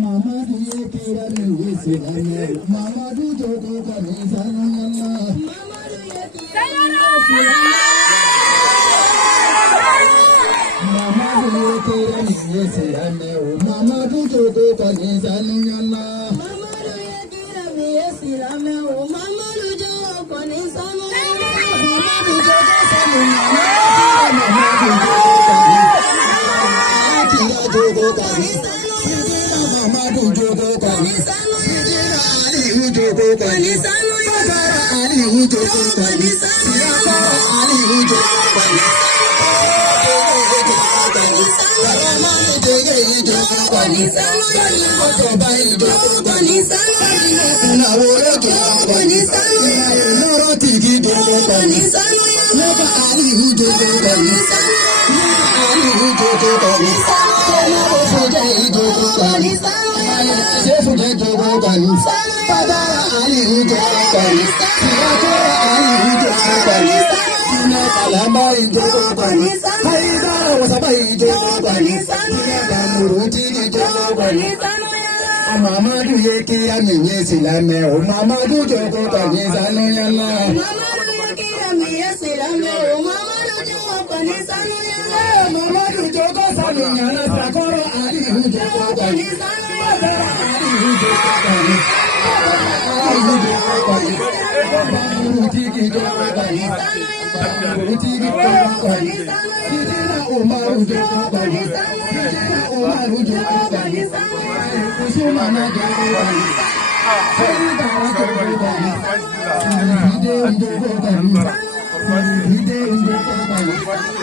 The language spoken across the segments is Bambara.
Mamadu ye kira mi wisi ame. Mamadu jogo kani sanu yalla. Mamadu ye kira mi wisi ame. Mamadu jogo kani sanu yalla. Mamadu ye kira mi wisi ame. Mamadu jogo kani sanu yalla. Mamadu jogo sanu yalla. Mamadu jogo kani. Mamadu jogo kani sanu yalla. Ali jogo kani sanu yalla. Ali jogo kani sanu yalla. Ali jogo kani Mamadu ye kira mi yesilame o Mamadu jogo kani sanu yalla. Mamadu ye kira mi yesilame o Mamadu jogo kani sanu yalla. Mamadu jogo sanu yalla sakoro ali jogo kani sanu yalla. Ali jogo kani. Ali jogo kani. Tiki jogo kani. Tiki jogo kani. Sidina Umaru jogo kani. Sidina Umaru jogo kani. Sumana jogo kani. Sidina jogo kani. Hide jogo kani. Hide jogo kani.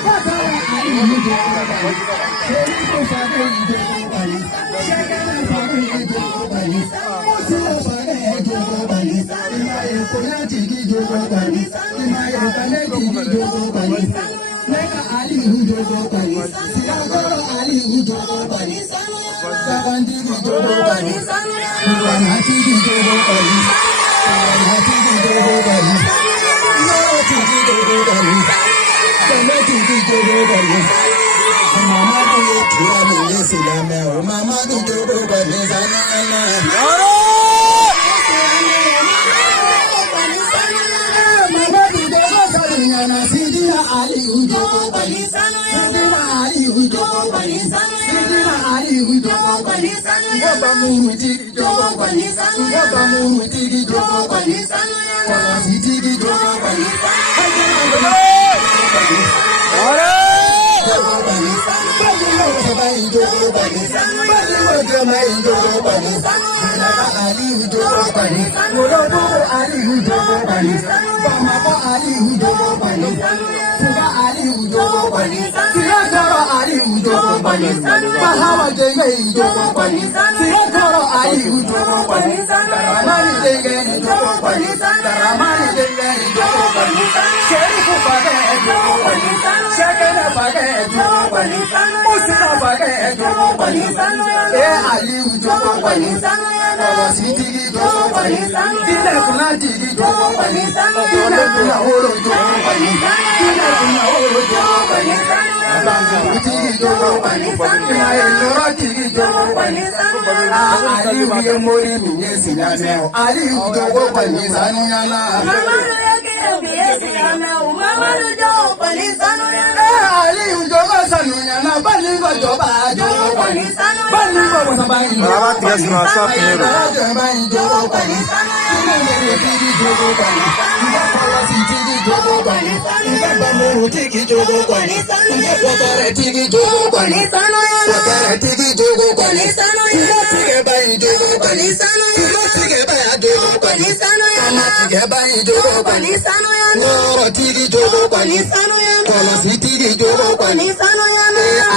Fatara Ali jogo kani. Sherifu Fadel jogo kani. Shekana Fadel jogo kani. Musiro Fadel jogo kani. Imaye Koya Tigi jogo kani. Imaye Kane Tigi jogo kani. Mega Ali jogo kani. Siragoro Ali jogo kani. Sabandi jogo kani. Hati jogo kani. Hati jogo kani. Tigi jogo kani. Kane Tigi jogo kani. Mamadu ye kira mi yesilame o Mamadu jogo kani sanu yalla. Mamadu jogo kani yalla. Sidina Ali jogo kani sanu yalla. Sidina Ali jogo kani sanu yalla. Sidina Ali jogo kani sanu yalla. Baba mu tigi jogo kani sanu yalla. Baba mu tigi jogo kani sanu yalla. Baba tigi jogo kani sanu yalla.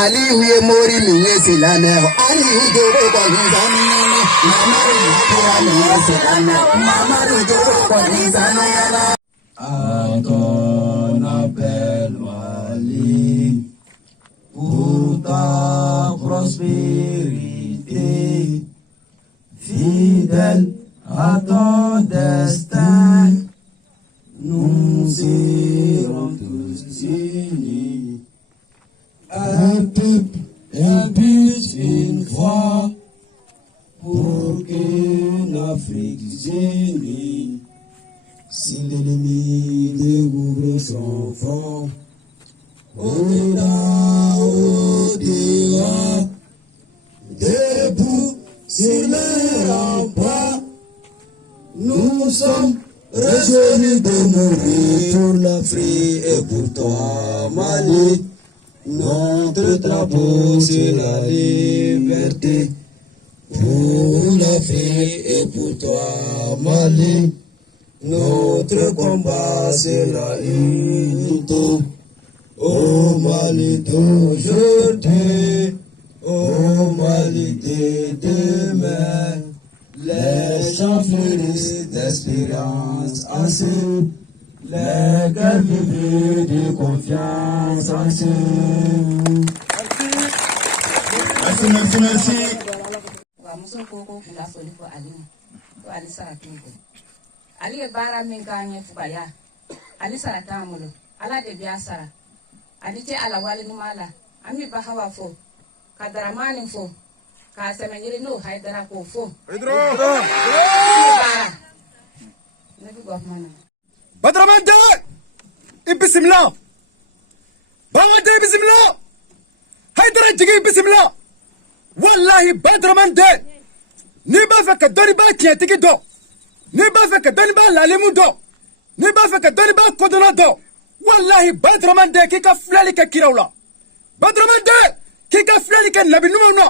Ali ye mori mi yesilame o Ali jogo kani sanu yalla. Mamadu jogo kani sanu yalla. Ton appel Mali pour ta prospérité, fidèle à ton destin, nous serons tous unis. Un peuple, un but l'Afrique génie. Si l'ennemi découvre son fort, au-delà, au-delà, debout sur le rempart, nous sommes résolus de mourir pour l'Afrique et pour toi, Mali. Notre drapeau, c'est la liberté. Pour l'Afrique et pour toi, Mali. Notre combat, c'est la unité. Au Mali d'aujourd'hui, au Mali de demain, les chants fleurissent d'espérance en ce, les cœurs vivent de confiance en ce. Merci. Ali ye baara min k'an ye fugaya ali sara t'an bolo ala de b'a sara ali tɛ ala waleɲuman la an bɛ Bahawa fo ka Daramani fo k'a sɛmɛnyiri n'o Hayidara k'o fo ne bɛ bɔ kuma na. Badaraman Dɛ i bisimila, Bahawa Dɛ i bisimila, Hayidara jigi i bisimila. Wallahi Badaraman Dɛ n'i b'a fɛ ka dɔnnibaa tiɲɛtigi dɔn, n'i b'a fɛ ka dɔnnibaa lalimu dɔn, n'i b'a fɛ ka dɔnnibaa kodɔnna dɔn, wallahi Badaraman Dɛ k'i ka filɛli kɛ kiraw la, Badaraman Dɛ k'i ka filɛli kɛ nabi ɲumanw na,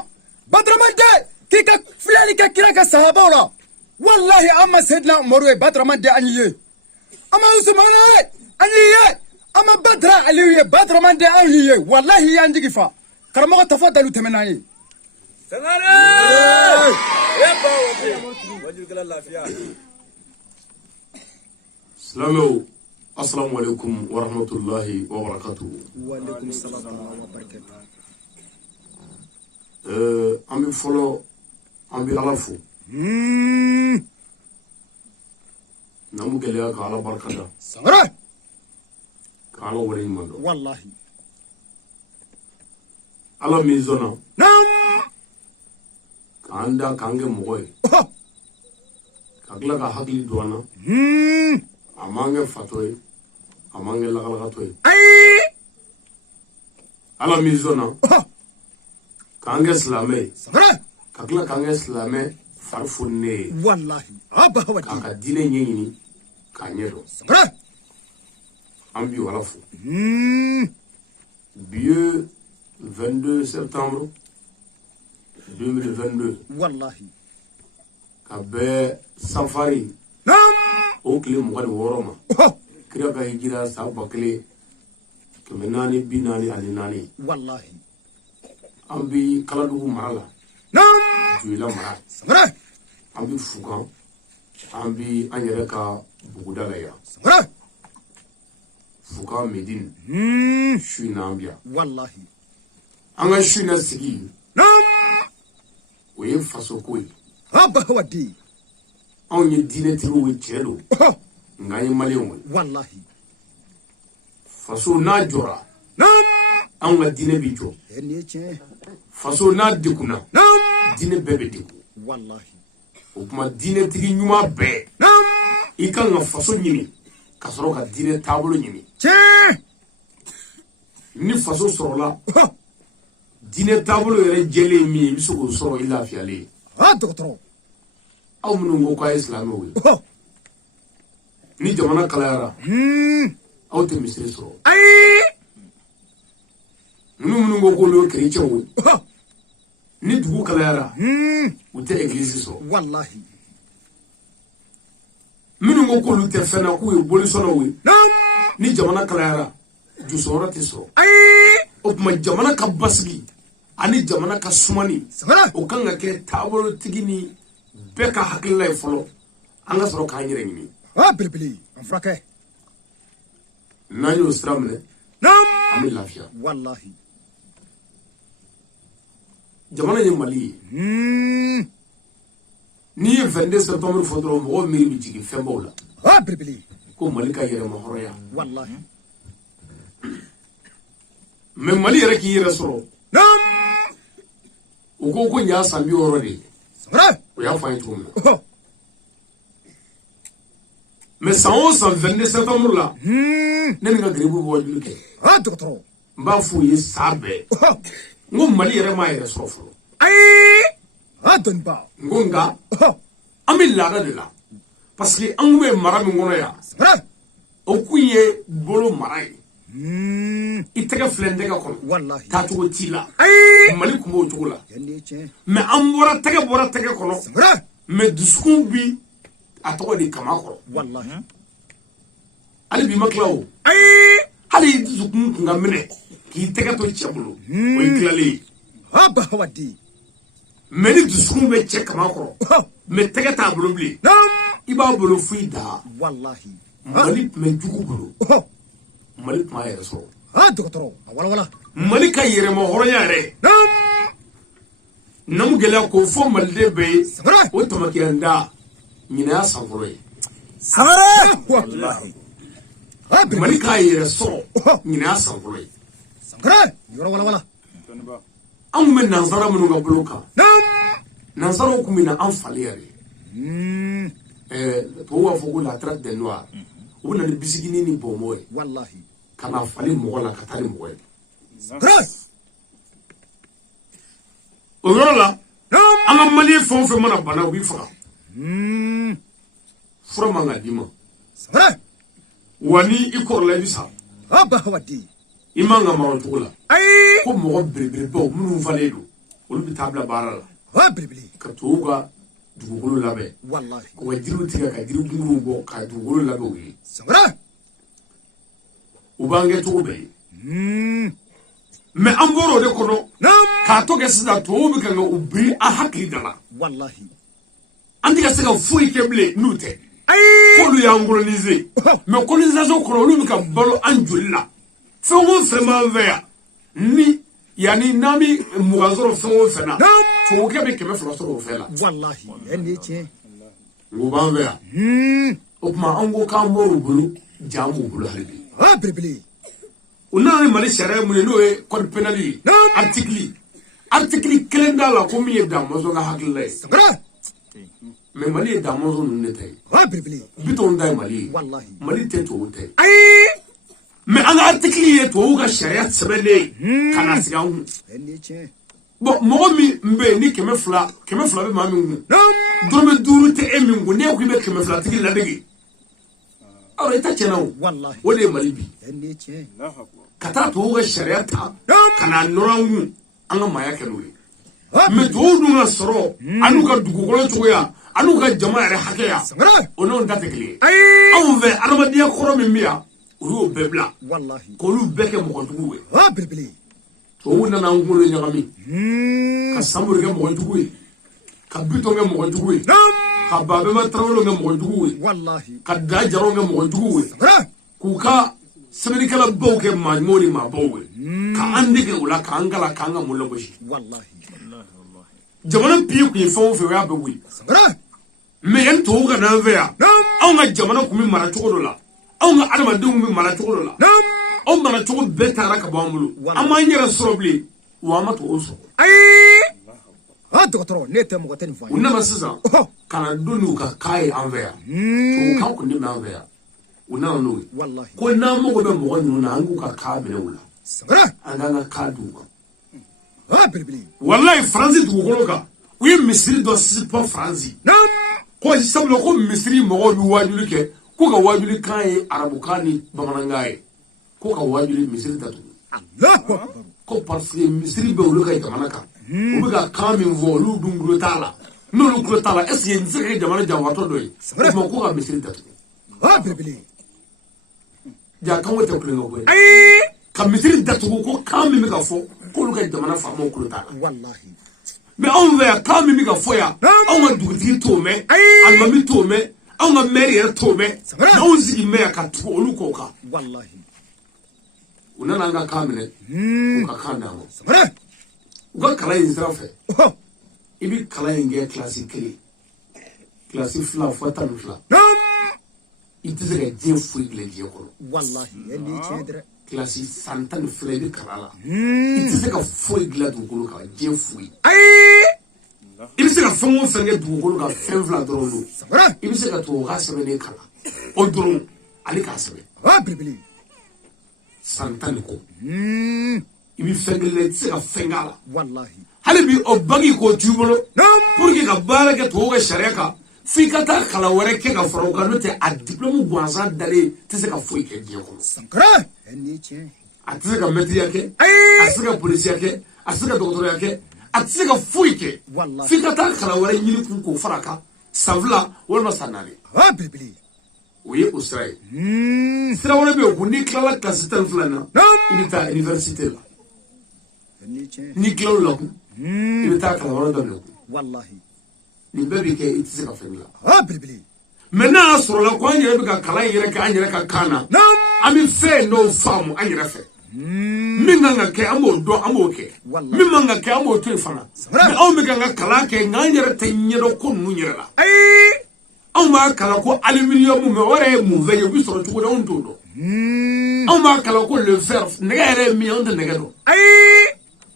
Badaraman Dɛ k'i ka filɛli kɛ kira ka sahabaw la. Wallahi an ma Seydina Umaru ye, Badaraman Dɛ an y'i ye, an ma Usumana ye, an y'i ye, an ma Badara Aliyu ye, Badaraman Dɛ an y'i ye. Wallahi y'an jigi fa, karamɔgɔ Tafa Dalu tɛmɛna ye. Salamu assalamu alaikum wa rahmatullahi wa barakatuh. Wa alaikum salam wa barakatuh. An bɛ fɔlɔ an bɛ Ala fo. N'an bɛ gɛlɛya ka Ala barika da. Sangare. Ka Ala waleɲuman dɔn. Wallahi. Ala min sɔnna. Naam. K'an da k'an kɛ mɔgɔ ye. Ka tila ka hakili don an na. A m'an kɛ fatɔ ye, a m'an kɛ lagalakatɔ ye. Ayi. Ala min sɔnna. K'an kɛ silamɛ ye. Sangare. Ka tila k'an kɛ silamɛ fari foninen ye. Wallahi. Bahawa K'a Dɛ. ka diinɛ ɲɛɲini k'a ɲɛdɔn. Sangare. An bi Ala fo. Bi ye 22 septembre 2022. Wallahi. Ka bɛn safari Naam. o tile 26 ma. Kira ka hijira san 1444. Wallahi. An bi Kaladugu mara la. Naam. Joyila mara. Sangare. An bi Fukan. An bi an yɛrɛ ka buguda la yan. Sangare. Fukan Medine. Su in na an bi yan. Wallahi. An ka su in na sigi. Naam. O ye faso ko ye. Bahawa Dɛ. Anw ye diinɛtigiw ye tiɲɛ don. Nka an ye maliyɛnw ye. Wallahi. Faso n'a jɔra. Naam. Anw ka diinɛ bi jɔ. Nin ye tiɲɛ ye. Faso n'a degunna. Naam. Diinɛ bɛɛ bɛ degun. Wallahi. O tuma diinɛtigi ɲuman bɛɛ. Naam. I kan ka faso ɲini ka sɔrɔ ka diinɛ taabolo ɲini. Tiɲɛ. Ni faso sɔrɔla diinɛ taabolo yɛrɛ jɛlen min ye i bɛ se k'o sɔrɔ i lafiyalen ye. Dɔgɔtɔrɔ. Aw minnu ko k'a ye silamɛw ye. Ni jamana kalayara. Aw tɛ misiri sɔrɔ. Ayi. Ninnu minnu ko k'olu ye kerecɛnw ye. Ni dugu kalayara. U tɛ egilizi sɔrɔ. Wallahi. Minnu ko k'olu tɛ fɛn na k'u ye bolisɔnnaw ye. Naam. Ni jamana kalayara jusɔrɔ tɛ sɔrɔ. Ayi. O tuma jamana ka basigi ani jamana ka sumani. Sangare. O kan ka kɛ taabolotigi ni bɛɛ ka hakilila ye fɔlɔ. An ka sɔrɔ k'an yɛrɛ ɲini. Belebele. An furakɛ. N'an y'o sira minɛ. Naam. An bɛ lafiya. Wallahi. Jamana ye Mali ye. N'i ye 22 septembre fɔ dɔrɔn mɔgɔw miiri bɛ jigin fɛnbaw la. Belebele. Ko Mali ka yɛrɛma hɔrɔnya. Wallahi. Mais Mali yɛrɛ k'i yɛrɛ sɔrɔ. Naam. U ko nin y'a san 60 de ye. Sangare. O y'a fɔ an ye cogo min na. mais san o san 22 septembre la ne ni ka grève bɔ wajulu kɛ dɔgɔtɔrɔ n b'a f'u ye sa bɛɛ n ko Mali yɛrɛ m'a yɛrɛ sɔrɔ fɔlɔ dɔnniba n ko nka an bɛ laada de la parce que an kun bɛ mara min kɔnɔ yan o kun ye bolo mara ye i tɛgɛ filɛ n tɛgɛ kɔnɔ taacogo t'i la Mali kun b'o cogo la mais an bɔra tɛgɛ kɔnɔ mais dusukun bi a tɔgɔ de kama kɔrɔ hali bi ma tila o hali dusukun kun ka minɛ k'i tɛgɛ to cɛ bolo o ye tilalen ye mais ni dusukun bɛ cɛ kama kɔrɔ mais tɛgɛ t'a bolo bilen i b'a bolo f'i da Mali tun bɛ jugu bolo Mali tun b'a yɛrɛ sɔrɔ dɔgɔtɔrɔ a walawala Mali ka yɛrɛma hɔrɔnya yɛrɛ namu gɛlɛya k'o fɔ maliden bɛɛ ye o tamakiyanda ɲinɛya san fɔlɔ ye Mali k'a yɛrɛ sɔrɔ ɲinɛya san fɔlɔ ye an kun bɛ nansara minnu ka bolo kan nansaraw kun bɛ na an fali yɛrɛ tubabu b'a fɔ ko la traite des noirs u bɛ na ni bisikini ni bɔnbɔn ye ka na fali mɔgɔ la ka taa ni mɔgɔ ye o yɔrɔ la an ka Maliyɛn fɛn o fɛn mana bana u b'i faga fura man ka d'i ma wa ni i kɔrɔla i bɛ sa i man ka mara o cogo la ko mɔgɔ belebelebaw minnu falen don olu bɛ taa bila baara la ka tubabu ka dugukolo labɛn ka jiriw tigɛ ka jirikunkuruw bɔ ka dugukolo labɛn u ye u b'an kɛ cogo bɛɛ ye mais an bɔra o de kɔnɔ k'a tɔ kɛ sisan tubabu bɛ ka u biri an hakili da la an tɛ ka se ka foyi kɛ bilen n'u tɛ k'olu y'an coloniser mais colonisation kɔnɔ olu bɛ ka balo an joli la fɛn o fɛn b'an fɛ yan ni yanni n'an bɛ mugan sɔrɔ fɛn o fɛn na tubabukɛ bɛ 200 sɔrɔ o fɛn la o b'an fɛ yan o tuma an ko k'an bɔra u bolo jan b'u bolo hali bi u nana ni Mali sariya mun ye n'o ye code pénal ye article kelen t'a la ko min ye Damɔzɔn ka hakilila ye mais Mali ye Damɔzɔn ninnu de ta ye Bitɔn ta ye Mali ye Mali tɛ tubabu ta ye mais an ka article ye tubabu ka sariya sɛbɛnlen ye ka na sigi an kun bon mɔgɔ min bɛ yen ni 200 bɛ maa min kun dɔrɔmɛ 5 tɛ e min kun n'e ko i bɛ 200 tigi ladege alors i ta tiɲɛna o de ye Mali bi ka taa tubabu ka sariya ta ka na nɔrɔ an kun an ka maaya kɛ n'o ye mais tubabu dun ka sɔrɔ an'u ka dugukolo cogoya an'u ka jama yɛrɛ hakɛya o n'anw ta tɛ kelen ye anw fɛ adamadenya kɔrɔ min bɛ yan olu y'o bɛɛ bila k'olu bɛɛ kɛ mɔgɔjuguw ye tubabu nana an kunkolo ɲagami ka Samori kɛ mɔgɔjugu ye ka Bitɔn kɛ mɔgɔjugu ye ka Babɛma Tarawele kɛ mɔgɔjugu ye ka Da Jaraw kɛ mɔgɔjugu ye k'u ka sɛbɛnnikɛla baw kɛ maa ɲumanw ni maa baw ye ka an dege o la k'an kala k'an ka mun lagosi jamana piye kun ye fɛn o fɛn o y'a bɛɛ wuli mais yanni tubabu ka n'an fɛ yan anw ka jamana kun bɛ mara cogo dɔ la anw ka adamadenw kun bɛ mara cogo dɔ la anw mara cogo bɛɛ taara ka bɔ an bolo an m'an yɛrɛ sɔrɔ bilen wa an ma tubabu sɔrɔ dɔgɔtɔrɔ ne tɛ mɔgɔ tɛ nin fɔ u nana sisan ka na don n'u ka k'a ye an fɛ yan tubabukan kun tɛ mɛn an fɛ yan u nana n'o ye ko n'an mago bɛ mɔgɔ ninnu na an k'u ka k'a minɛ u la an k'an ka k'a d'u ma walayi Faransi dugukolo kan u ye misiri dɔ sipɔ Faransi ko sabula ko misiri mɔgɔw bɛ wajuli kɛ ko ka wajuli kan ye arabukan ni bamanankan ye ko ka wajuli misiri datugu ko parce que misiri bɛ olu ka jamana kan u bɛ ka kan min fɔ olu dun tulo t'a la n'olu tulo t'a la est ce que n tɛ se ka kɛ jamana janfatɔ dɔ ye o tuma ko ka misiri datugu ja kanko tɛ kulonkɛ ko ye ka misiri datugu ko kan min bɛ ka fɔ k'olu ka jamana faamaw tulo t'a la mais anw fɛ yan kan min bɛ ka fɔ yan anw ka dugutigi t'o mɛn alimami t'o mɛn anw ka maire yɛrɛ t'o mɛn n'anw sigi mɛn yan ka tugu olu k'o kan u nana an ka kan minɛ u ka kan d'an ma u ka kalan in sira fɛ i bɛ kalan in kɛ kilasi 1 kilasi 2 fo 12 i tɛ se ka diɲɛ foyi dilan diɲɛ kɔnɔ kilasi san 12 i bɛ kalan la i tɛ se ka foyi dilan dugukolo kan diɲɛ foyi i bɛ se ka fɛn o fɛn kɛ dugukolo kan fɛn 2 dɔrɔn don i bɛ se ka tubabukan sɛbɛnnen kalan o odron ali ka sebe Bibli. santani ko ibi fengele tse ka fengala Wallahi. hali bi o bagi ko tubolo pour que ka baara kɛ to ka sharia ka fi ka ta kala wɛrɛ kɛ ka fara o kan n'o tɛ a diplôme gansan dalen tɛ se ka foyi kɛ diɲɛ kɔnɔ Sankara. Ni tiɲɛ. a tɛ se ka maîtrise kɛ a tɛ se ka policier kɛ a tɛ se ka dɔgɔtɔrɔya kɛ a tɛ se ka foyi kɛ Wallahi. fi ka ta kala wɛrɛ ɲini kun k'o fara kan san fila walima san naani Bibli. o ye o sira ye sira wɛrɛ bɛ yen ko n'i tilala kilasi 12 na i bɛ taa université la Ni tiɲɛ. n'i tilal'o la kun i bɛ taa kalan wɛrɛ daminɛ kun Wallahi. nin bɛɛ bɛ kɛ i tɛ se ka fɛn dilan Bibli. mais n'a y'a sɔrɔ la ko an yɛrɛ bɛ ka kalan in yɛrɛ kɛ an yɛrɛ ka kan na an bɛ fɛn dɔw faamu an yɛrɛ fɛ min kan ka kɛ an b'o dɔn an b'o kɛ min man ka kɛ an b'o to yen fana mais anw bɛ ka kalan kɛ nka an yɛrɛ tɛ ɲɛdɔn ko ninnu yɛrɛ la anw b'a kalan ko aluminium mais o yɛrɛ ye mun fɛn ye o bɛ sɔrɔ cogo di anw t'o dɔn anw b'a kalan ko le fer nɛgɛ yɛrɛ ye min ye anw tɛ nɛgɛ dɔn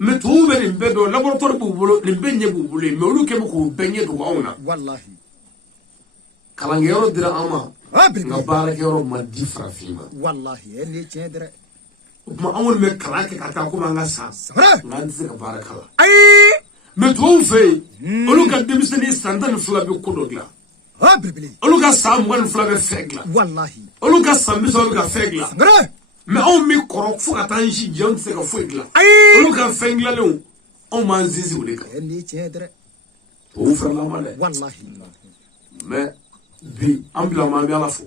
mais tubabuw bɛ nin bɛɛ dɔn laboratoire b'u bolo nin bɛɛ ɲɛ b'u bolo mais olu kɛ bɛ k'o bɛɛ ɲɛ dogo anw na Wallahi. kalankɛyɔrɔ dira an ma Bibli. nka baarakɛyɔrɔ ma di farafin ma Wallahi. Ni tiɲɛ dɛ. o tuma an kɔni bɛ kalan kɛ ka taa komi an ka san Sankara. nka an tɛ se ka baara kalan mais tubabuw fɛ yen olu ka denmisɛnnin san 12 bɛ ko dɔ dilan Bibli. olu ka san 22 bɛ fɛn dilan Wallahi. olu ka san 30 bɛ ka fɛn dilan Sankara. mais anw bɛ kɔrɔ fo ka taa an si jɛ an tɛ se ka foyi dilan olu ka fɛn dilanlenw anw b'an sinsin o de kan Ni tiɲɛ dɛ. tubabuw fɛnɛ l'an ma dɛ Wallahi. mais bi an bila ma an bɛ ala fo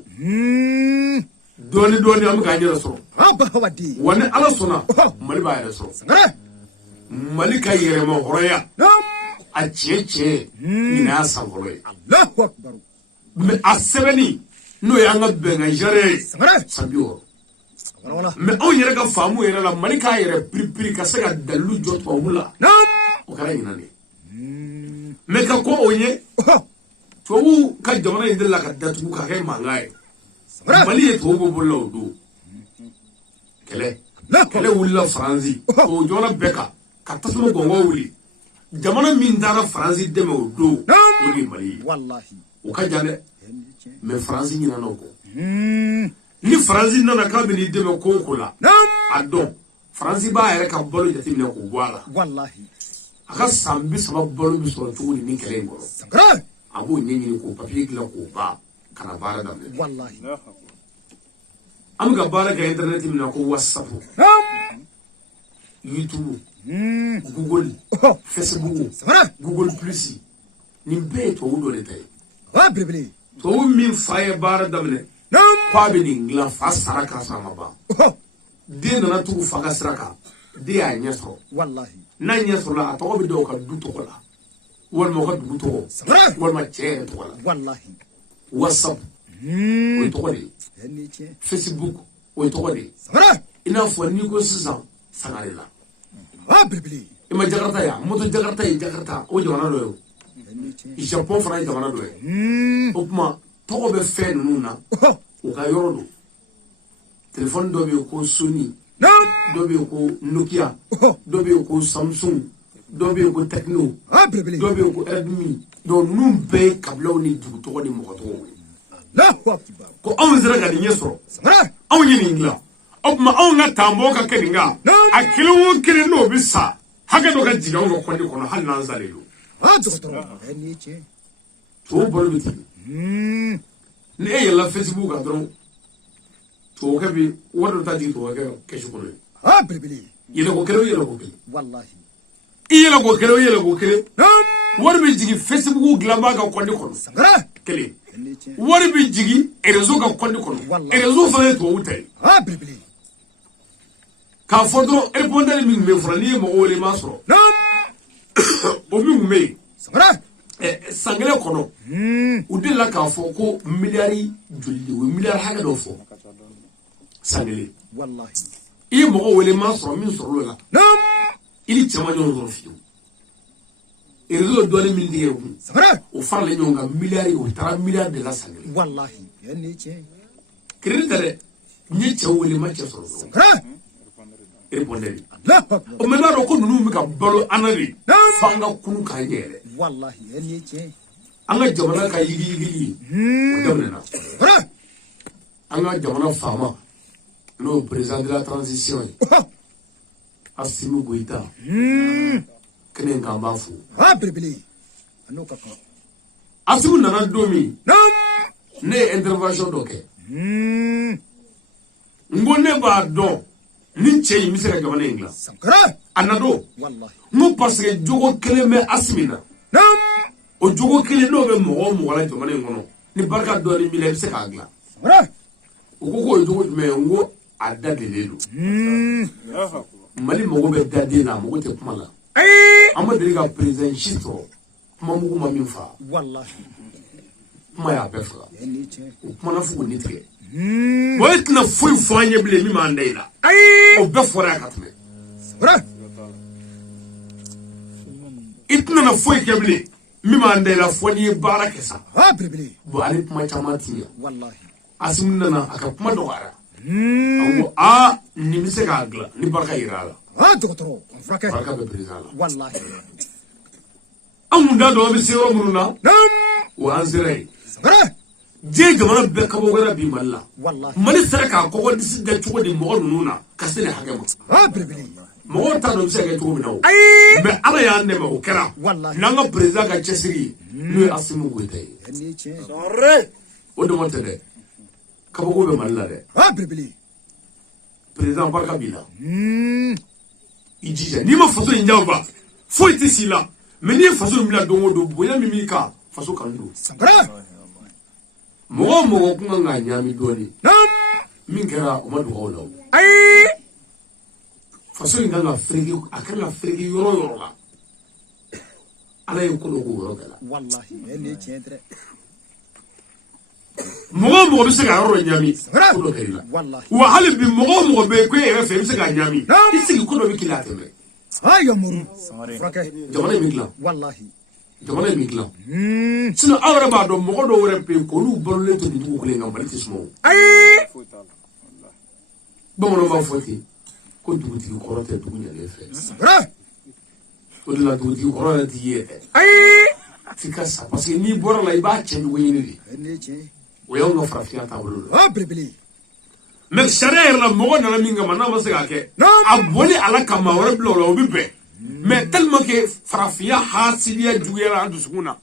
dɔɔni dɔɔni an bɛ k'an yɛrɛ sɔrɔ Bahawadi. wa ni ala sɔnna mali b'a yɛrɛ sɔrɔ Sankara. mali ka yɛrɛma hɔrɔnya a tiɲɛ tiɲɛ nin y'a san fɔlɔ ye Allahu Akbar. mais a sɛbɛnni n'o ye an ka bɛnkan sariya ye Sankara. san 60 Wala. mais anw yɛrɛ ka faamu yɛrɛ la mali k'a yɛrɛ piri ka se ka dalilu jɔ tubabu la o kɛra ɲinan de ye mais ka kɔ o ye tubabu ka jamana in delila ka datugu ka kɛ mankan ye mali ye tubabu bolola o don kɛlɛ wulila faransi o jamana bɛɛ kan ka tasuma gɔngɔ wuli jamana min taara faransi dɛmɛ o don o de ye mali ye Wallahi. o ka jan dɛ mais faransi ɲinana o kɔ ni faransi nana k'a bɛ n'i dɛmɛ ko o ko la a dɔn faransi b'a yɛrɛ ka balo jateminɛ k'o bɔ a la Wallahi. a ka san 30 balo bɛ sɔrɔ cogo di ni kɛlɛ in kɔrɔ Sankara. a b'o ɲɛɲini k'o papiye dilan k'o ban ka na baara daminɛ Wallahi. an bɛ ka baara kɛ internet min na ko whatsapp youtube google facebook Sankara. google plus nin bɛɛ ye tubabu dɔ de ta ye Bibli. tubabu min fa ye baara daminɛ k'a bɛ nin dilan fa sara k'a sɔrɔ a ma ban den nana tugu fa ka sira kan den y'a ɲɛ sɔrɔ Wallahi. n'a ɲɛ sɔrɔla a tɔgɔ bɛ da o ka du tɔgɔ la walima o ka dugu tɔgɔ walima cɛ yɛrɛ tɔgɔ la Wallahi. whatsapp o ye tɔgɔ de ye Ni tiɲɛ. facebook o ye tɔgɔ de ye Sankara. i n'a fɔ n'i ko sisan sangare la Bibli. i ma jakarta ye moto jakarta ye jakarta o jamana dɔ ye o Ni tiɲɛ. japon fana ye jamana dɔ ye o tuma tɔgɔ bɛ fɛn ninnu na u ka yɔrɔ don telefɔni dɔ bɛ yen ko sony dɔ bɛ yen ko nokia dɔ bɛ yen ko samsung dɔ bɛ yen ko tecno Bibli. dɔ bɛ yen ko redmi donc ninnu bɛɛ ye kabilaw ni dugu tɔgɔ ni mɔgɔ tɔgɔw ye Allahu Akbar. ko anw sera ka nin ɲɛ sɔrɔ Sankara. anw ye nin dilan o tuma anw ka taanbɔ ka kɛ nin kan a kelen o kelen n'o bɛ sa hakɛ dɔ ka jigin anw ka kɔnti kɔnɔ hali n'an salen don Dɔgɔtɔrɔ. Ni tiɲɛ. tubabu balo bɛ ten ni e yɛlɛla facebook kan dɔrɔn tubabukɛ bɛ wari dɔ ta jigin tubabukɛ kɛsu kɔnɔ ye Bibli. yɛlɛko kelen o yɛlɛko kelen Wallahi. i yɛlɛko kelen o yɛlɛko kelen wari bɛ jigin facebook dilanbaa ka kɔnti kɔnɔ Sankara. kelen Ni tiɲɛ. wari bɛ jigin réseau ka kɔnti kɔnɔ réseau fana ye tubabu ta ye Bibli. k'a fɔ dɔrɔn répondeur min tun bɛ fɔlɔ n'i ye mɔgɔ wele i m'a sɔrɔ o min tun bɛ yen Sankara. san kelen kɔnɔ u delila k'a fɔ ko miliyari joli de o ye miliyari hakɛ dɔ fɔ san kelen Wallahi. i ye mɔgɔ wele i m'a sɔrɔ min sɔrɔla o la i ni cɛ ma ɲɔgɔn sɔrɔ fiyewu réseau dɔɔni min tigɛ kun Sankara. o faralen ɲɔgɔn kan miliyari o taara miliyari de la san kelen Wallahi. Ni tiɲɛ. crédit tɛ dɛ n ye cɛ wele n ma cɛ sɔrɔ dɔrɔn Sankara. répondeur Allahu Akbar. o mɛ i b'a dɔn ko ninnu bɛ ka balo an na de f'an ka kunu k'an ɲɛ yɛrɛ Wallahi. Ni tiɲɛ. an ka jamana ka yigiyigili o daminɛna Sankara. anga jamana fama no président de la transition Assimi Goïta kenen kamba fu Bribili ano ka Assimi nana domi ne intervention doke ngone ba do ni cey mi sera jamana ingla sankara anado wallahi mo parce que jogo keleme Assimina o jogo kele do be mo wala jamana ngono ni barka do ni mi le se ka gla sankara o ko jogo me ngo adda de lelu mali mo be dade na mo te kuma la amma de ga president shito kuma mo kuma min fa wallahi kuma ya be fa ni che kuma na fu ni tike mo itna fu fanye bile mi ma ndayla o be fora katme sankara itna na fu kebile mi ma ndayla foni baraka sa Bribili bo ali kuma chama tiya wallahi Assimina na aka kuma do ara a ni mi se ka gla ni barka irala docteur frake barka be president wallahi amunda do bi sero mununa wa anzire sankara je jamana be kabo gara bi malla wallahi mali sere ka ko disi da tugo di mo nuna kasene hakema Bribili mo ta do se ga tugo minawo me ala ya ne mo kera wallahi nanga president ka chesiri no Assimi Goïta ni che o do monte de kabo go be malla de Bribili president barka bila ijija ni ma faso injamba fo itisi la me ni faso mila dongo do boya mimi ka faso kando sankara mo kunga nga nyami doni min kera o madu hawla faso inga nga frigi akanga frigi yoro la ala yi ko go yoro gala wallahi ni che entre mo be se ga yoro nyami ko do kala wallahi wa hal bi mo be ko e fe se ga nyami isi ko do bi kilate me yamuru frake jamana mi kila wallahi jamana mi kila sino awra ba do mo do wore pe ko lu bolle to di ko le ngam balti smo bomo ba foti ko duguti ko rote dugu nyale fe sankara o de la duguti ko rote di ye tika sa parce que ni bora la iba chen wo yini ni che o yo no frafia ta bolo Bribili me sare la mo na minga mana ma se ga ke aboli ala kama wore blo lo bibe mais tellement que frafia hasilia jugera andu sukuna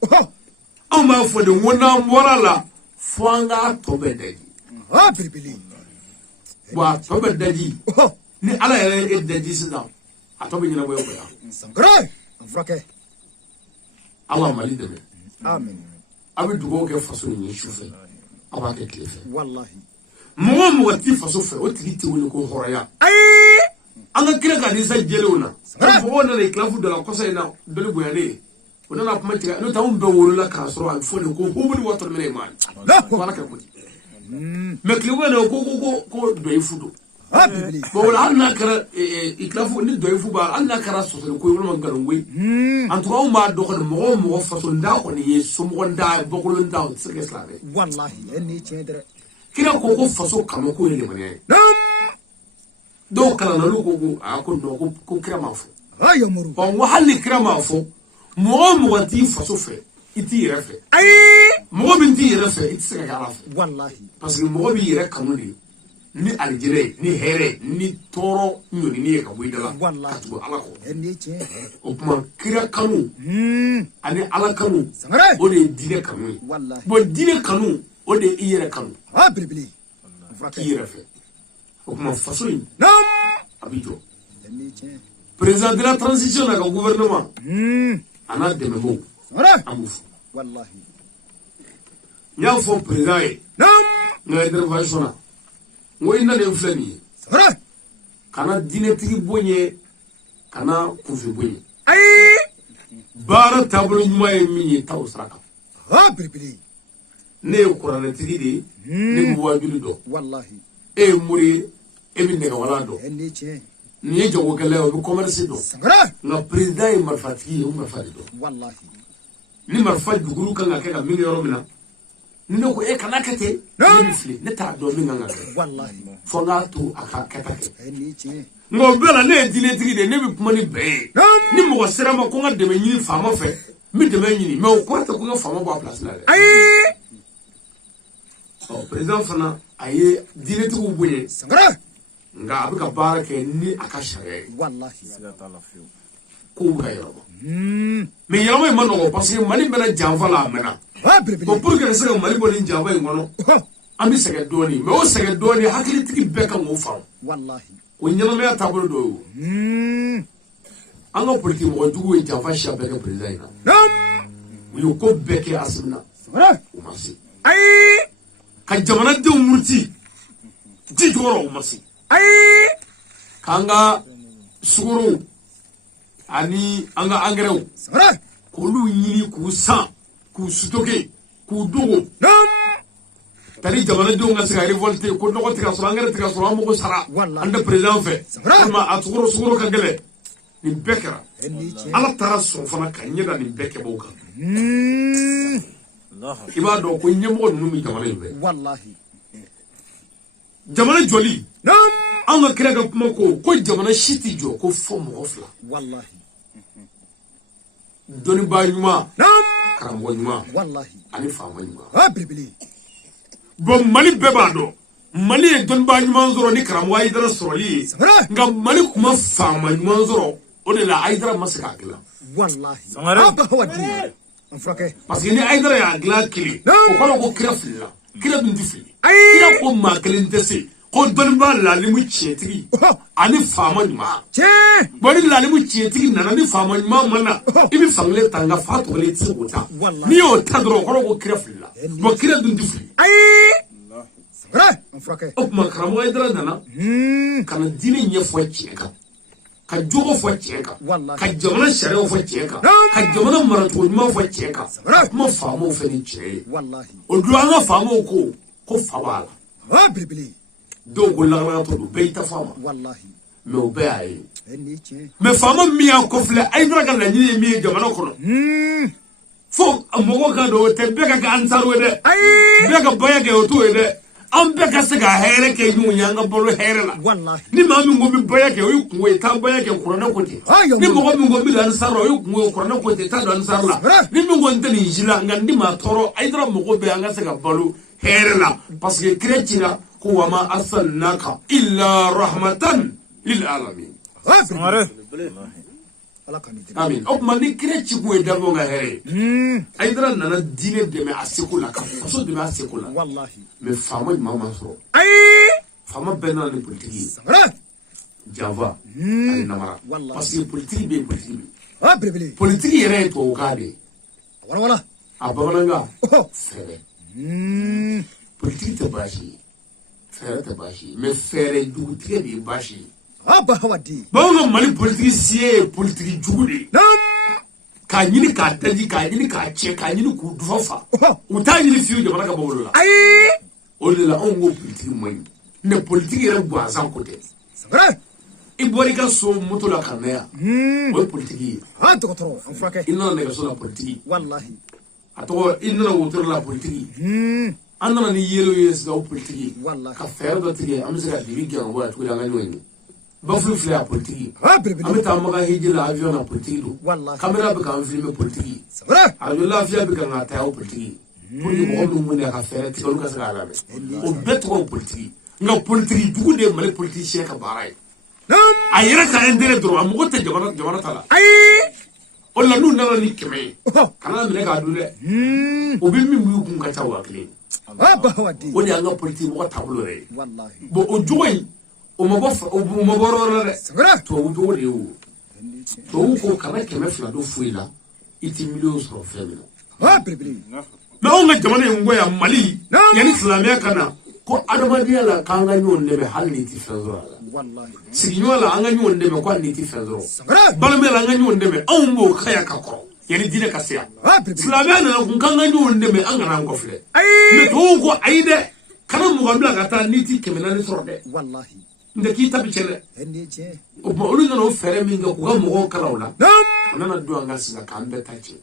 on ma fo de wona mbora la fwanga tobe daji Bribili wa tobe daji ni ala ya daji sida atobe nyina boyo ko ya sankara frake Allah mali de me amen abi dugo ke faso ni shufe aba ke klefe wallahi mo ti faso fe o tigi ti woni ko horaya anga kira ka ni sa jelewna mo na le klafu de la kosa ina dole boyane o na kuma tiga no tawu be woro la ka soro al fone ko ho boni wato mene man wala ka ko me kliwa na ko do yifudo Bribili bo wala anna kara iklafu ni do yifu ba anna kara so ko wala man garon we en tout cas ma do ko mo faso nda ko ni yeso mo nda bokolo nda o tsike slave wallahi ni che entre kira ko faso kama ko ne mane do kala na lu ko ko no ko kira mafu yamuru on wa hali kira mafu mo ti faso fe iti refe mo bin ti refe iti se ka rafe wallahi parce que mo bi re kanuni ni aljire ni here ni toro nyoni ni ka buidala wallahi ala ko ni che o kuma kira kanu ani ala kanu sankara o de dine kanu wallahi bo dine kanu o de iyere kanu Bribili frake iyere fe o kuma faso yi abijo ni che président de la transition na ka gouvernement ana deme mo sankara amufu wallahi nya fo président yi na intervention na ngo ina ne flani sankara kana dine tigi bonye kana kufi bonye bara tablo nyuma ye mi taw saka Bribili ne kurana tigi de ne mo wajuli do wallahi e muri e bi ne wala do ni che ni jogo kale o commerce do sankara na president e marfati o marfati do wallahi ni marfati duguru kan ka min yoro mina ne ko e kana kete ne fili ne ta do min nga wallahi fo nga to aka kete ni che ngo bela ne dine tigi de ne bi kuma ni be ni mo sera ma ko nga de me nyini fama fe mi de me nyini me o ko ta ko nga fama bo place la président fana a ye diinɛtigiw bonya Sangara. nka a bɛ ka baara kɛ ni a ka sariya ye Wallahi. kow bɛ ka yɛlɛma mais yɛlɛma in ma nɔgɔ parce que Mali bɛna janfa la a mɛnna bon pour que ka se ka Mali bɔ nin janfa in kɔnɔ an bɛ sɛgɛn dɔɔnin mais o sɛgɛn dɔɔnin hakilitigi bɛɛ kan k'o faamu Wallahi. o ɲɛnamaya taabolo dɔ ye o an ka politiki mɔgɔ jugu ye janfa siya bɛɛ kɛ président in na u ye ko bɛɛ kɛ Asimi na o ma se ka jamanadenw muruti ji jukɔrɔ o ma se k'an ka sukaro ani an ka angɛrɛw k'olu ɲini k'u san k'u sutoke k'u dogo tani jamanadenw ka se ka révolte ko nɔgɔ tɛ ka sɔrɔ angɛrɛ tɛ ka sɔrɔ an mago sara an tɛ président fɛ walima a sukaro ka gɛlɛn nin bɛɛ kɛra ala taara sɔn fana ka ɲɛda nin bɛɛ kɛbaaw kan i b'a dɔn ko ɲɛmɔgɔ ninnu bɛ jamana in fɛ jamana jɔli an ka kira ka kuma ko jamana si tɛ jɔ ko fɔ mɔgɔ fila dɔnnibaa ɲuman karamɔgɔ ɲuman ani faama ɲuman bon Mali bɛɛ b'a dɔn Mali ye dɔnnibaa ɲuman sɔrɔ ni karamɔgɔ Ayidara sɔrɔli ye nka Mali kuma faama ɲuman sɔrɔ o de la Ayidara ma se k'a dilan parce que ni Ayidara y'a dilan kelen o kɔrɔ ko kira filila kira dun tɛ fili kira ko maa kelen tɛ se ko dɔnnibaa lalimu tiɲɛtigi ani faama ɲuman bon ni lalimu tiɲɛtigi nana ni faama ɲuman ma na i bɛ fankelen ta nka fa tɔgɔlen i tɛ se k'o ta n'i y'o ta dɔrɔn o kɔrɔ ko kira filila bon kira dun tɛ fili o tuma karamɔgɔ Ayidara nana ka na diinɛ ɲɛfɔ tiɲɛ kan ka jogo fɔ tiɲɛ kan ka jamana sariyaw fɔ tiɲɛ kan ka jamana maracogo ɲuman fɔ tiɲɛ kan ka kuma faamaw fɛ ni tiɲɛ ye o don an ka faamaw ko fa b'a la dɔw ko lagalagatɔ don bɛɛ y'i ta fɔ a ma mais o bɛɛ y'a ye mais faama min y'a kɔfilɛ Ayidara ka laɲini ye min ye jamana kɔnɔ fo mɔgɔw ka dɔn o tɛ bɛɛ ka kɛ ansaru ye dɛ bɛɛ ka baya kɛ o t'o ye dɛ an bɛɛ ka se ka hɛrɛ kɛ ɲɔgɔn ye an ka balo hɛrɛ la ni maa min ko bɛ baya kɛ o ye kungo ye taa baya kɛ kuranɛ ko ten ni mɔgɔ min ko bɛ don ansar la o ye kungo ye kuranɛ ko ten taa don ansar la ni min ko n tɛ nin si la nka ni maa tɔɔrɔ Ayidara mɔgɔ bɛ an ka se ka balo hɛrɛ la parce que kira cira ko wa ma arsalnaka illa rahmatan lil alamin amin o tuma ni kira ci kun ye dabɔ ka hɛrɛ ye Ayidara nana diinɛ dɛmɛ a seko la ka faso dɛmɛ a seko la mais faama ɲuman ma sɔrɔ faama bɛɛ nana ni politiki ye janfa ani namara parce que politiki bɛ yen politiki bɛ yen politiki yɛrɛ ye tubabukan de ye a bamanankan fɛɛrɛ politiki tɛ baasi ye fɛɛrɛ tɛ baasi ye mais fɛɛrɛ jugutigɛ de ye baasi ye bawo ka Mali politiki siye ye politiki jugu de ye k'a ɲini k'a daji k'a ɲini k'a cɛ k'a ɲini k'u dufa fa u t'a ɲini fiyewu jamana ka bɔ bolo la o de la anw ko politiki man ɲi mais politiki yɛrɛ gansan ko tɛ i bɔra i ka so moto la ka na yan o ye politiki ye i nana nɛgɛso la politiki a tɔgɔ i nana wotoro la politiki an nana ni yelo ye sisan o politiki ka fɛɛrɛ dɔ tigɛ an bɛ se ka dibi gɛn o la tuguni an ka ɲɔgɔn ye bafulu filɛ a politiki an bɛ taa maga hiji la avion na politiki don kamera bɛ k'an filmer politiki arajo lafiya bɛ ka k'a ta o politiki pour que mɔgɔ minnu wele a ka fɛɛrɛ tigɛ olu ka se k'a lamɛn o bɛɛ tɔgɔ ye politiki nka politiki jugu de ye Mali politisiyɛn ka baara ye a yɛrɛ ka intérêt dɔrɔn a mago tɛ jamana ta la o la n'u nana ni 100 ye kana minɛ k'a dun dɛ o bɛ min b'u kun ka ca 1000 o de y'an ka politiki mɔgɔ taabolo yɛrɛ ye bon o jogo in o ma bɔ yɔrɔ la dɛ tubabu jogo de ye o tubabu ko kana 200 don foyi la i tɛ miliyɔn sɔrɔ fɛn min na mais anw ka jamana in ko yan Mali yanni silamɛya ka na ko adamadenya la k'an ka ɲɔgɔn dɛmɛ hali n'i tɛ fɛn sɔrɔ a la sigiɲɔgɔn la an ka ɲɔgɔn dɛmɛ ko hali n'i tɛ fɛn sɔrɔ balimaya la an ka ɲɔgɔn dɛmɛ anw b'o kaya ka kɔrɔ yanni diinɛ ka se yan silamɛya nana kun k'an ka ɲɔgɔn dɛmɛ an kana an kɔfilɛ mais tubabu ko ayi dɛ kana mugan bila ka taa n'i tɛ 400 sɔrɔ dɛ n tɛ k'i ta bi cɛ dɛ o tuma olu nana o fɛɛrɛ min kɛ k'u ka mɔgɔw kala o la o nana don an ka sisan k'an bɛɛ ta cɛ